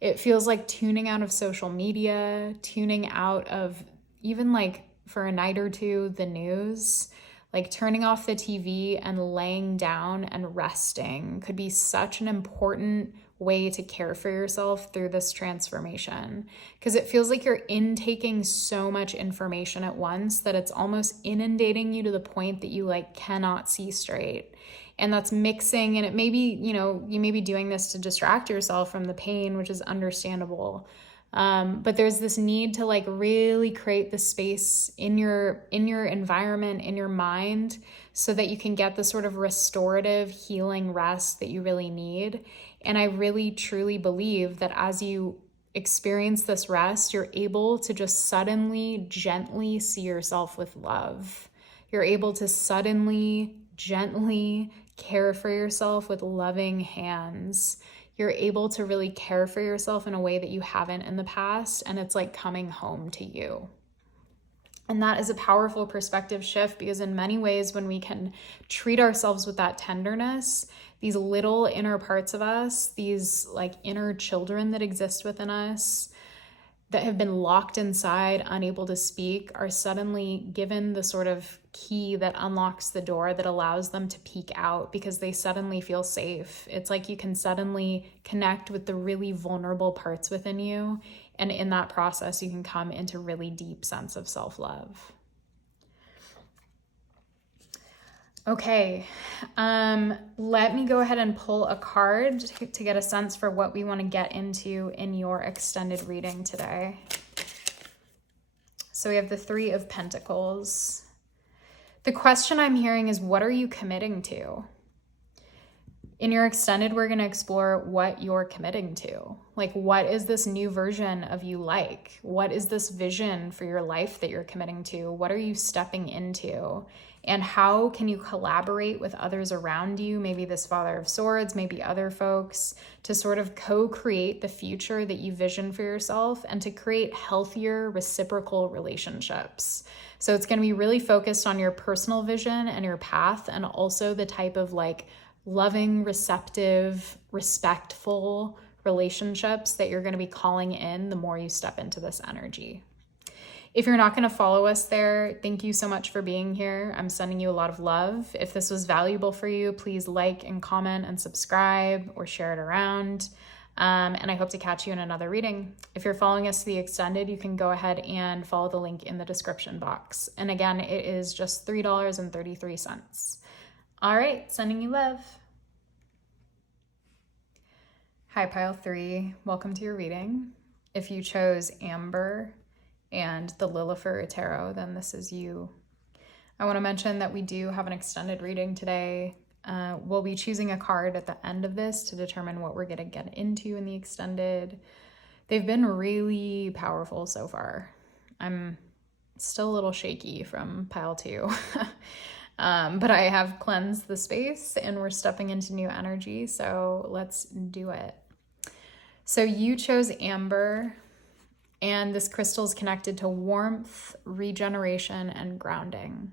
It feels like tuning out of social media, tuning out of even like for a night or two, the news, like turning off the TV and laying down and resting could be such an important way to care for yourself through this transformation. Because it feels like you're intaking so much information at once that it's almost inundating you to the point that you like cannot see straight. And that's mixing, and it may be, you may be doing this to distract yourself from the pain, which is understandable. But there's this need to like really create the space in your environment, in your mind, so that you can get the sort of restorative healing rest that you really need. And I really truly believe that as you experience this rest, you're able to just suddenly, gently see yourself with love. You're able to suddenly, gently care for yourself with loving hands. You're able to really care for yourself in a way that you haven't in the past, and it's like coming home to you. And that is a powerful perspective shift, because in many ways, when we can treat ourselves with that tenderness, these little inner parts of us, these like inner children that exist within us that have been locked inside, unable to speak, are suddenly given the sort of key that unlocks the door that allows them to peek out, because they suddenly feel safe. It's like you can suddenly connect with the really vulnerable parts within you. And in that process, you can come into really deep sense of self-love. Okay, let me go ahead and pull a card to get a sense for what we want to get into in your extended reading today. So we have the Three of Pentacles. The question I'm hearing is, what are you committing to? In your extended, we're going to explore what you're committing to. Like, what is this new version of you like? What is this vision for your life that you're committing to? What are you stepping into? And how can you collaborate with others around you, maybe this Father of Swords, maybe other folks, to sort of co-create the future that you vision for yourself and to create healthier reciprocal relationships? So it's going to be really focused on your personal vision and your path, and also the type of like loving, receptive, respectful relationships that you're going to be calling in the more you step into this energy. If you're not going to follow us there, thank you so much for being here. I'm sending you a lot of love. If this was valuable for you, please like and comment and subscribe or share it around. And I hope to catch you in another reading. If you're following us to the extended, you can go ahead and follow the link in the description box. And again, it is just $3.33. All right, sending you love. Hi, Pile 3. Welcome to your reading. If you chose Amber and the Lilifer Tarot, then this is you. I want to mention that we do have an extended reading today. We'll be choosing a card at the end of this to determine what we're going to get into in the extended. They've been really powerful so far. I'm still a little shaky from Pile 2. But I have cleansed the space and we're stepping into new energy, so let's do it. So you chose Amber, and this crystal is connected to warmth, regeneration, and grounding.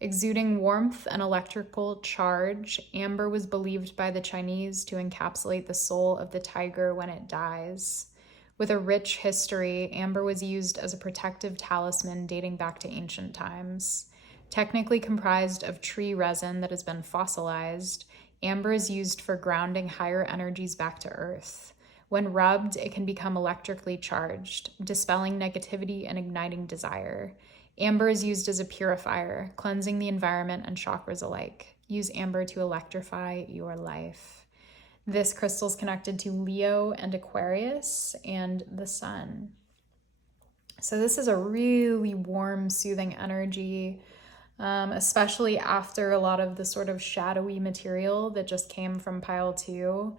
Exuding warmth and electrical charge, amber was believed by the Chinese to encapsulate the soul of the tiger when it dies. With a rich history, amber was used as a protective talisman dating back to ancient times. Technically comprised of tree resin that has been fossilized, amber is used for grounding higher energies back to earth. When rubbed, it can become electrically charged, dispelling negativity and igniting desire. Amber is used as a purifier, cleansing the environment and chakras alike. Use amber to electrify your life. This crystal is connected to Leo and Aquarius and the sun. So this is a really warm, soothing energy, especially after a lot of the sort of shadowy material that just came from pile 2.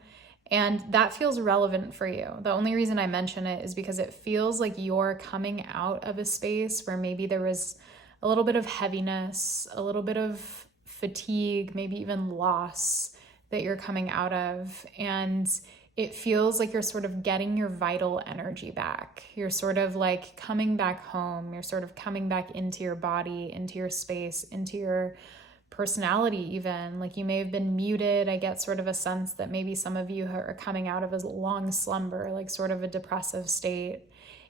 And that feels relevant for you. The only reason I mention it is because it feels like you're coming out of a space where maybe there was a little bit of heaviness, a little bit of fatigue, maybe even loss that you're coming out of. And it feels like you're sort of getting your vital energy back. You're sort of like coming back home. You're sort of coming back into your body, into your space, into your personality even. Like you may have been muted. I get sort of a sense that maybe some of you are coming out of a long slumber, like sort of a depressive state,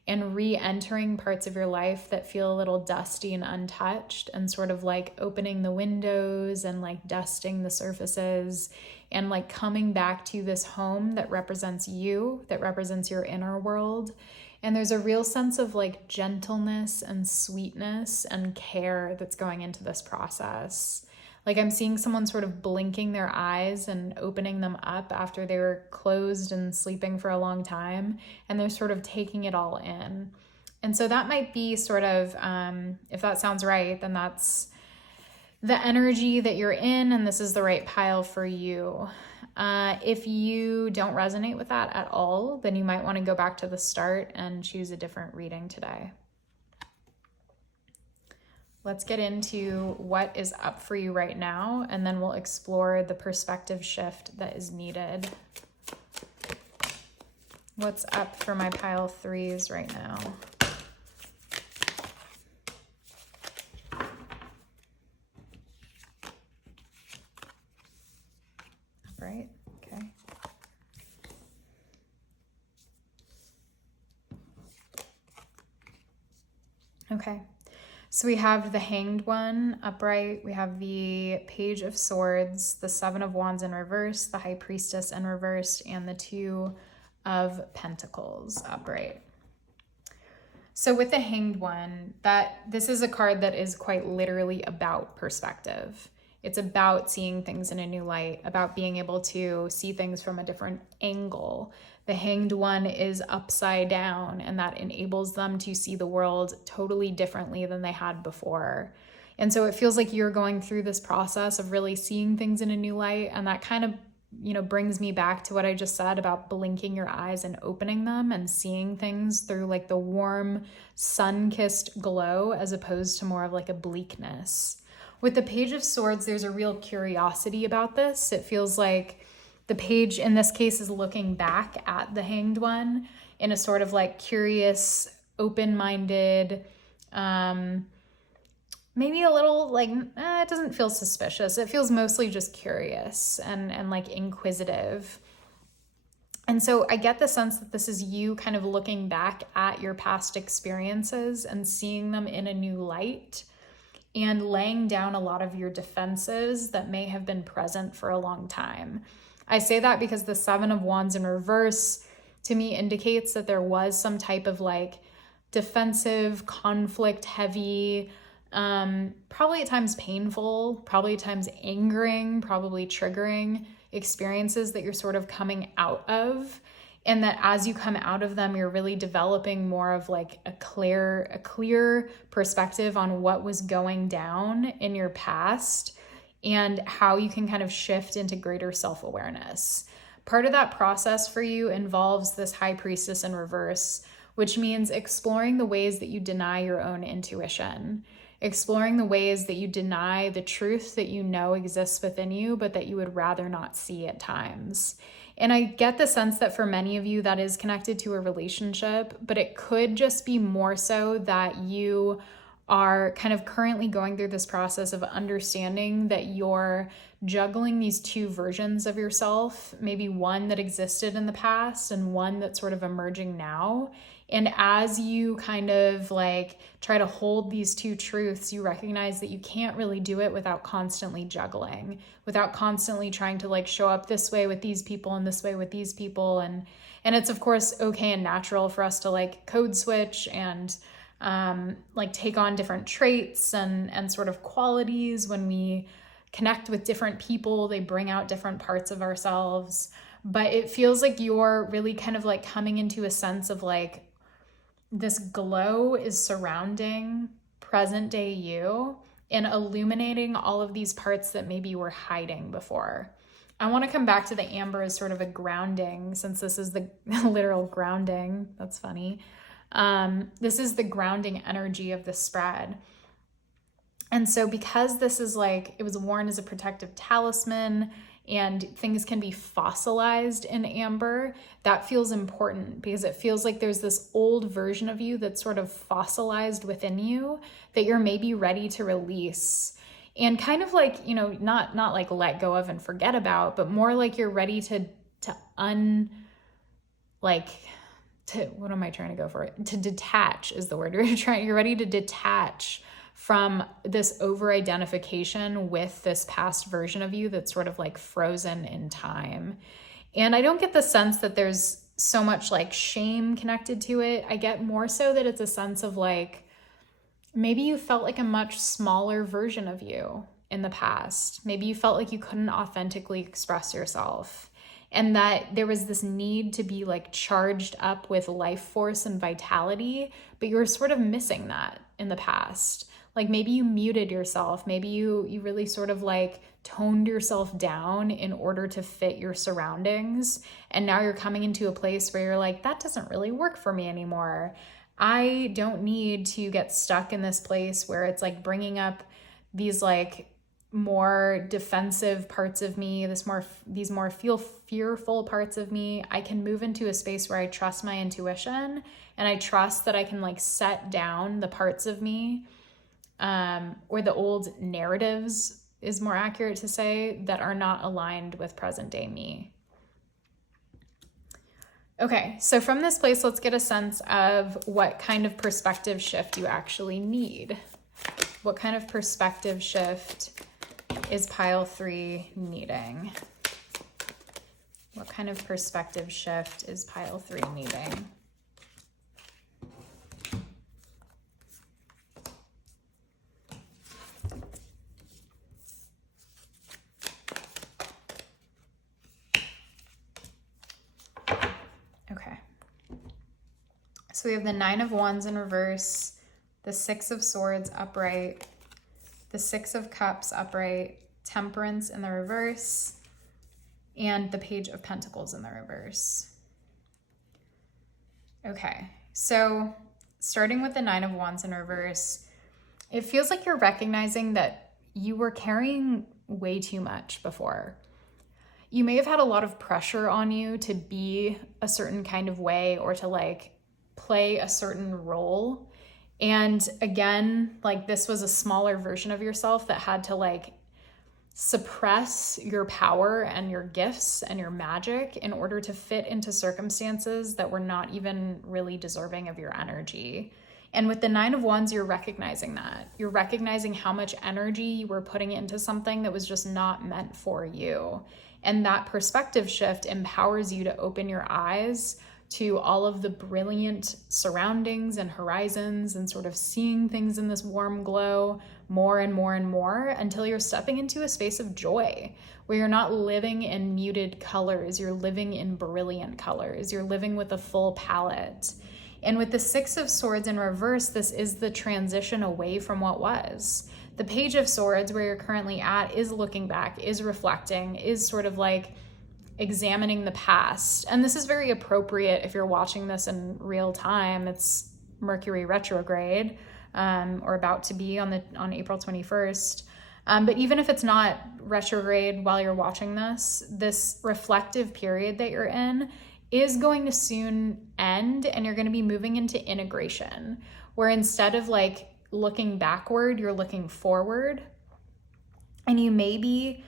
and re-entering parts of your life that feel a little dusty and untouched, and sort of like opening the windows and like dusting the surfaces and like coming back to this home that represents you, that represents your inner world. And there's a real sense of like gentleness and sweetness and care that's going into this process. Like I'm seeing someone sort of blinking their eyes and opening them up after they were closed and sleeping for a long time, and they're sort of taking it all in. And so that might be sort of, if that sounds right, then that's the energy that you're in, and this is the right pile for you. If you don't resonate with that at all, then you might want to go back to the start and choose a different reading today. Let's get into what is up for you right now, and then we'll explore the perspective shift that is needed. What's up for my pile 3s right now? Right? Okay. Okay. So we have the Hanged One upright, we have the Page of Swords, the Seven of Wands in reverse, the High Priestess in reverse, and the Two of Pentacles upright. So with the Hanged One, this is a card that is quite literally about perspective. It's about seeing things in a new light, about being able to see things from a different angle. The Hanged One is upside down, and that enables them to see the world totally differently than they had before. And so it feels like you're going through this process of really seeing things in a new light, and that kind of, brings me back to what I just said about blinking your eyes and opening them and seeing things through like the warm, sun-kissed glow as opposed to more of like a bleakness. With the Page of Swords, there's a real curiosity about this. It feels like the page in this case is looking back at the Hanged One in a sort of like curious, open-minded, maybe a little like, it doesn't feel suspicious. It feels mostly just curious and like inquisitive. And so I get the sense that this is you kind of looking back at your past experiences and seeing them in a new light, and laying down a lot of your defenses that may have been present for a long time. I say that because the Seven of Wands in reverse to me indicates that there was some type of like defensive, conflict heavy, probably at times painful, probably at times angering, probably triggering experiences that you're sort of coming out of. And that as you come out of them, you're really developing more of like a clear perspective on what was going down in your past and how you can kind of shift into greater self-awareness. Part of that process for you involves this High Priestess in reverse, which means exploring the ways that you deny your own intuition, exploring the ways that you deny the truth that you know exists within you, but that you would rather not see at times. And I get the sense that for many of you that is connected to a relationship, but it could just be more so that you are kind of currently going through this process of understanding that you're juggling these two versions of yourself, maybe one that existed in the past and one that's sort of emerging now. And as you kind of like try to hold these two truths, you recognize that you can't really do it without constantly juggling, without constantly trying to like show up this way with these people and this way with these people. And it's of course okay and natural for us to like code switch and like take on different traits and sort of qualities. When we connect with different people, they bring out different parts of ourselves. But it feels like you're really kind of like coming into a sense of like this glow is surrounding present day you and illuminating all of these parts that maybe you were hiding before. I want to come back to the amber as sort of a grounding, since this is the literal grounding. That's funny. This is the grounding energy of the spread. And so because this is like, it was worn as a protective talisman and things can be fossilized in amber, that feels important because it feels like there's this old version of you that's sort of fossilized within you that you're maybe ready to release. And kind of like, you know, not like let go of and forget about, but more like you're ready to what am I trying to go for? To detach is the word. You're ready to detach from this over-identification with this past version of you that's sort of like frozen in time. And I don't get the sense that there's so much like shame connected to it. I get more so that it's a sense of like, maybe you felt like a much smaller version of you in the past. Maybe you felt like you couldn't authentically express yourself, and that there was this need to be like charged up with life force and vitality, but you were sort of missing that in the past. Like maybe you muted yourself. Maybe you really sort of like toned yourself down in order to fit your surroundings. And now you're coming into a place where you're like, that doesn't really work for me anymore. I don't need to get stuck in this place where it's like bringing up these like more defensive parts of me, these more fearful parts of me. I can move into a space where I trust my intuition and I trust that I can like set down the parts of me, or the old narratives is more accurate to say, that are not aligned with present day me. Okay, so from this place, let's get a sense of what kind of perspective shift you actually need. What kind of perspective shift is pile 3 needing? What kind of perspective shift is pile 3 needing? Okay. So we have the 9 of Wands in reverse, the 6 of Swords upright, the 6 of Cups upright, Temperance in the reverse, and the Page of Pentacles in the reverse. Okay, so starting with the 9 of Wands in reverse, it feels like you're recognizing that you were carrying way too much before. You may have had a lot of pressure on you to be a certain kind of way or to like play a certain role. And again, like this was a smaller version of yourself that had to like suppress your power and your gifts and your magic in order to fit into circumstances that were not even really deserving of your energy. And with the 9 of Wands, you're recognizing that. You're recognizing how much energy you were putting into something that was just not meant for you. And that perspective shift empowers you to open your eyes to all of the brilliant surroundings and horizons and sort of seeing things in this warm glow more and more and more until you're stepping into a space of joy where you're not living in muted colors, you're living in brilliant colors, you're living with a full palette. And with the 6 of Swords in reverse, this is the transition away from what was. The Page of Swords, where you're currently at, is looking back, is reflecting, is sort of like examining the past. And this is very appropriate if you're watching this in real time. It's Mercury retrograde, or about to be on April 21st. But even if it's not retrograde while you're watching this reflective period that you're in is going to soon end, and you're going to be moving into integration, where instead of like looking backward, you're looking forward. And you may be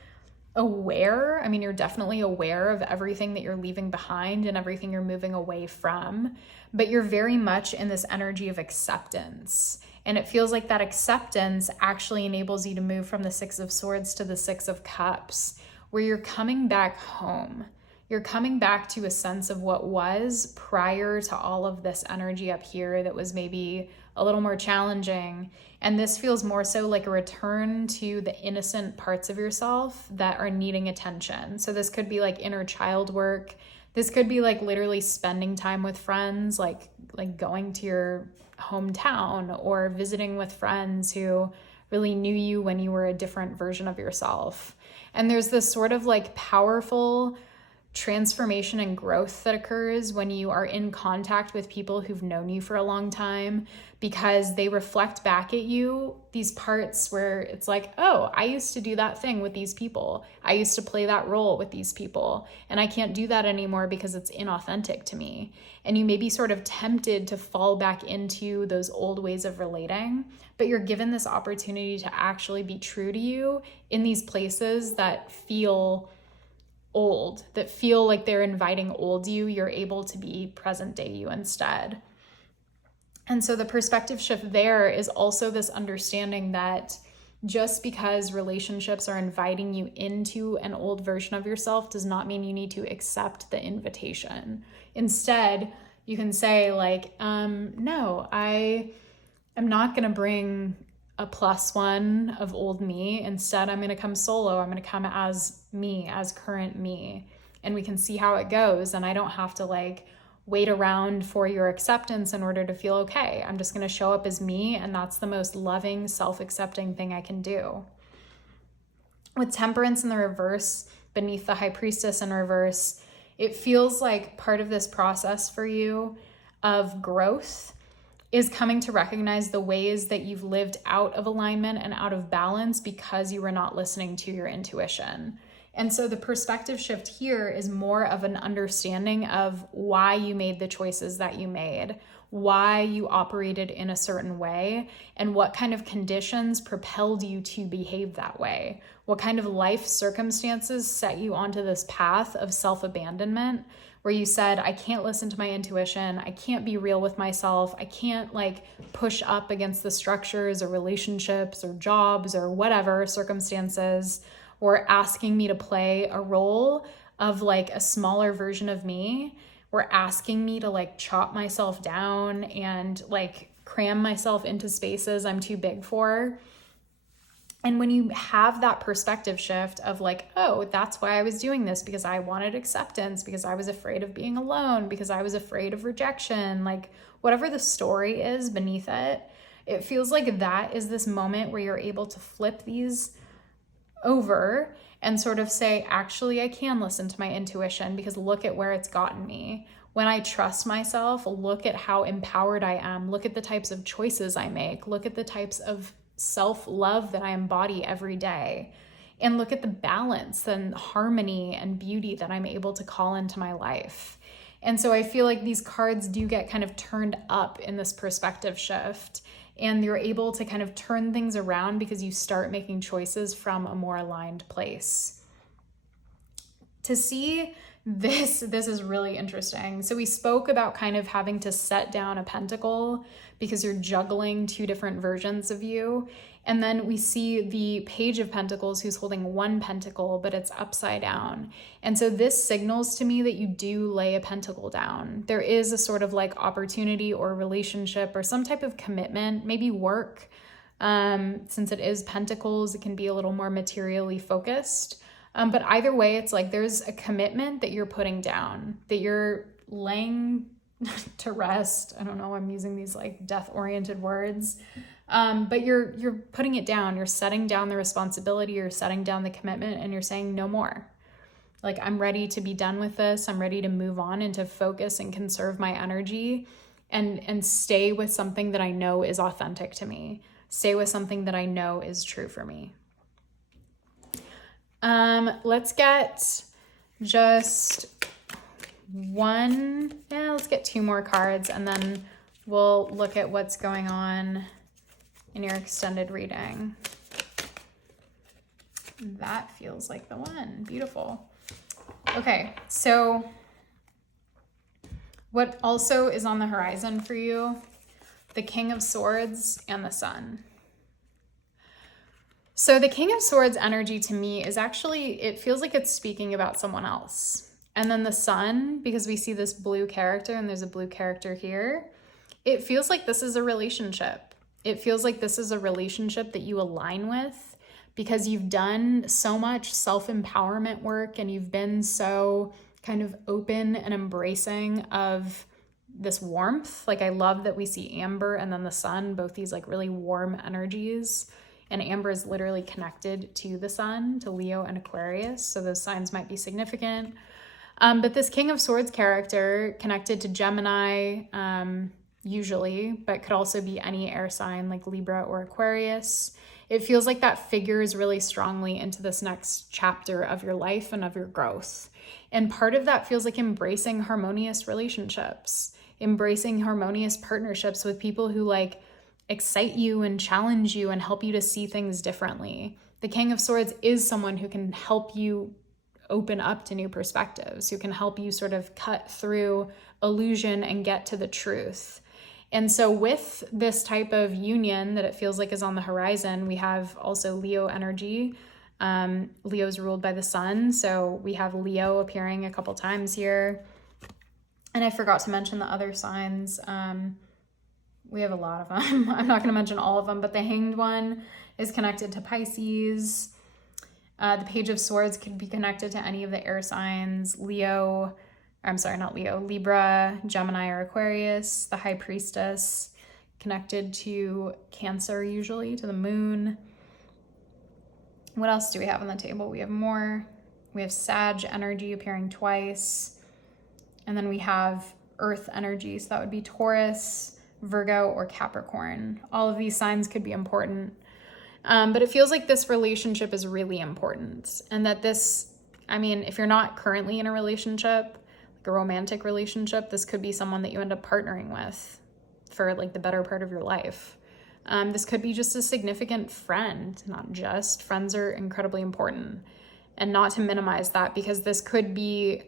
aware, I mean, you're definitely aware of everything that you're leaving behind and everything you're moving away from, but you're very much in this energy of acceptance. And it feels like that acceptance actually enables you to move from the 6 of Swords to the 6 of Cups, where you're coming back home. You're coming back to a sense of what was prior to all of this energy up here that was maybe a little more challenging. And this feels more so like a return to the innocent parts of yourself that are needing attention. So this could be like inner child work. This could be like literally spending time with friends, like going to your hometown or visiting with friends who really knew you when you were a different version of yourself. And there's this sort of like powerful transformation and growth that occurs when you are in contact with people who've known you for a long time, because they reflect back at you these parts where it's like, oh, I used to do that thing with these people. I used to play that role with these people, and I can't do that anymore because it's inauthentic to me. And you may be sort of tempted to fall back into those old ways of relating, but you're given this opportunity to actually be true to you in these places that feel old, that feel like they're inviting old you. You're able to be present day you instead. And so the perspective shift there is also this understanding that just because relationships are inviting you into an old version of yourself does not mean you need to accept the invitation. Instead, you can say like, no, I am not going to bring a +1 of old me. Instead, I'm going to come solo. I'm going to come as me, as current me. And we can see how it goes. And I don't have to like wait around for your acceptance in order to feel okay. I'm just going to show up as me. And that's the most loving, self-accepting thing I can do. With temperance in the reverse, beneath the high priestess in reverse, it feels like part of this process for you of growth is coming to recognize the ways that you've lived out of alignment and out of balance because you were not listening to your intuition. And so the perspective shift here is more of an understanding of why you made the choices that you made, why you operated in a certain way, and what kind of conditions propelled you to behave that way. What kind of life circumstances set you onto this path of self-abandonment, where you said, I can't listen to my intuition, I can't be real with myself, I can't like push up against the structures or relationships or jobs or whatever circumstances, or asking me to play a role of like a smaller version of me, or asking me to like chop myself down and like cram myself into spaces I'm too big for. And when you have that perspective shift of like, oh, that's why I was doing this, because I wanted acceptance, because I was afraid of being alone, because I was afraid of rejection, like whatever the story is beneath it, it feels like that is this moment where you're able to flip these over and sort of say, actually, I can listen to my intuition because look at where it's gotten me. When I trust myself, look at how empowered I am. Look at the types of choices I make. Look at the types of self-love that I embody every day, and look at the balance and harmony and beauty that I'm able to call into my life. And so I feel like these cards do get kind of turned up in this perspective shift, and you're able to kind of turn things around because you start making choices from a more aligned place. To see this is really interesting. So we spoke about kind of having to set down a pentacle because you're juggling two different versions of you. And then we see the Page of Pentacles who's holding one pentacle, but it's upside down. And so this signals to me that you do lay a pentacle down. There is a sort of like opportunity or relationship or some type of commitment, maybe work. Since it is pentacles, it can be a little more materially focused. But either way, it's like there's a commitment that you're putting down, that you're laying to rest. I don't know, I'm using these like death-oriented words. But you're putting it down. You're setting down the responsibility, you're setting down the commitment, and you're saying no more. Like, I'm ready to be done with this. I'm ready to move on and to focus and conserve my energy and stay with something that I know is authentic to me. Stay with something that I know is true for me. Let's get just let's get 2 more cards, and then we'll look at what's going on in your extended reading. That feels like the one. Beautiful. Okay, so what also is on the horizon for you? The King of Swords and the Sun. So the King of Swords energy to me is actually, it feels like it's speaking about someone else. And then the Sun, because we see this blue character and there's a blue character here, It feels like this is a relationship. It feels like this is a relationship that you align with because you've done so much self-empowerment work and you've been so kind of open and embracing of this warmth. Like I love that we see amber and then the sun, both these like really warm energies. And amber is literally connected to the sun, to Leo and Aquarius. So those signs might be significant. But this King of Swords character connected to Gemini, usually, but could also be any air sign like Libra or Aquarius. It feels like that figures really strongly into this next chapter of your life and of your growth. And part of that feels like embracing harmonious relationships, embracing harmonious partnerships with people who like excite you and challenge you and help you to see things differently. The King of Swords is someone who can help you open up to new perspectives, who can help you sort of cut through illusion and get to the truth. And so with this type of union that it feels like is on the horizon, we have also Leo energy. Leo's ruled by the sun. So we have Leo appearing a couple times here. And I forgot to mention the other signs. We have a lot of them. I'm not going to mention all of them, but the Hanged One is connected to Pisces. The Page of Swords could be connected to any of the air signs. Libra, Gemini, or Aquarius. The High Priestess connected to Cancer, usually, to the moon. What else do we have on the table? We have more. We have Sag energy appearing twice. And then we have Earth energy. So that would be Taurus, Virgo, or Capricorn. All of these signs could be important. But it feels like this relationship is really important. And that this, if you're not currently in a relationship, like a romantic relationship, this could be someone that you end up partnering with for like the better part of your life. This could be just a significant friend, not just. Friends are incredibly important. And not to minimize that, because this could be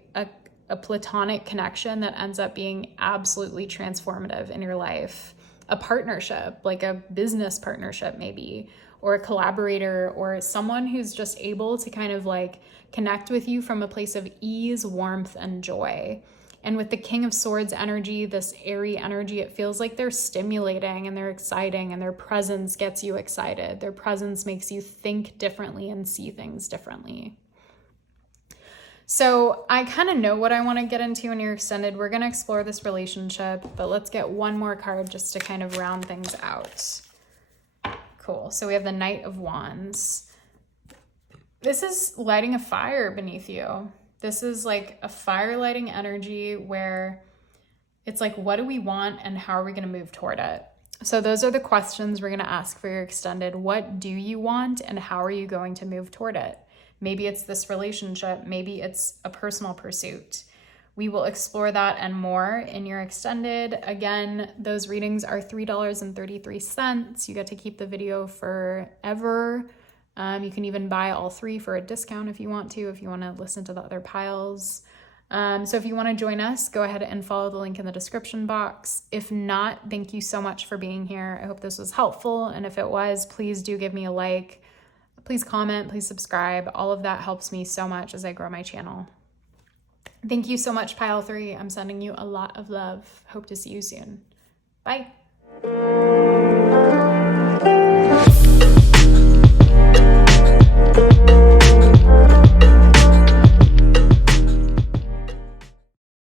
a platonic connection that ends up being absolutely transformative in your life. A partnership, like a business partnership maybe, or a collaborator, or someone who's just able to kind of like connect with you from a place of ease, warmth, and joy. And with the King of Swords energy, this airy energy, it feels like they're stimulating and they're exciting, and their presence gets you excited. Their presence makes you think differently and see things differently. So I kind of know what I want to get into in your extended. We're going to explore this relationship, but let's get one more card just to kind of round things out. Cool. So we have the Knight of Wands. This is lighting a fire beneath you. This is like a fire lighting energy where it's like, what do we want and how are we going to move toward it? So those are the questions we're going to ask for your extended. What do you want and how are you going to move toward it? Maybe it's this relationship. Maybe it's a personal pursuit. We will explore that and more in your extended. Again, those readings are $3.33. You get to keep the video forever. You can even buy all three for a discount if you want to listen to the other piles. So if you want to join us, go ahead and follow the link in the description box. If not, thank you so much for being here. I hope this was helpful. And if it was, please do give me a like. Please comment, please subscribe. All of that helps me so much as I grow my channel. Thank you so much, Pile 3. I'm sending you a lot of love. Hope to see you soon. Bye.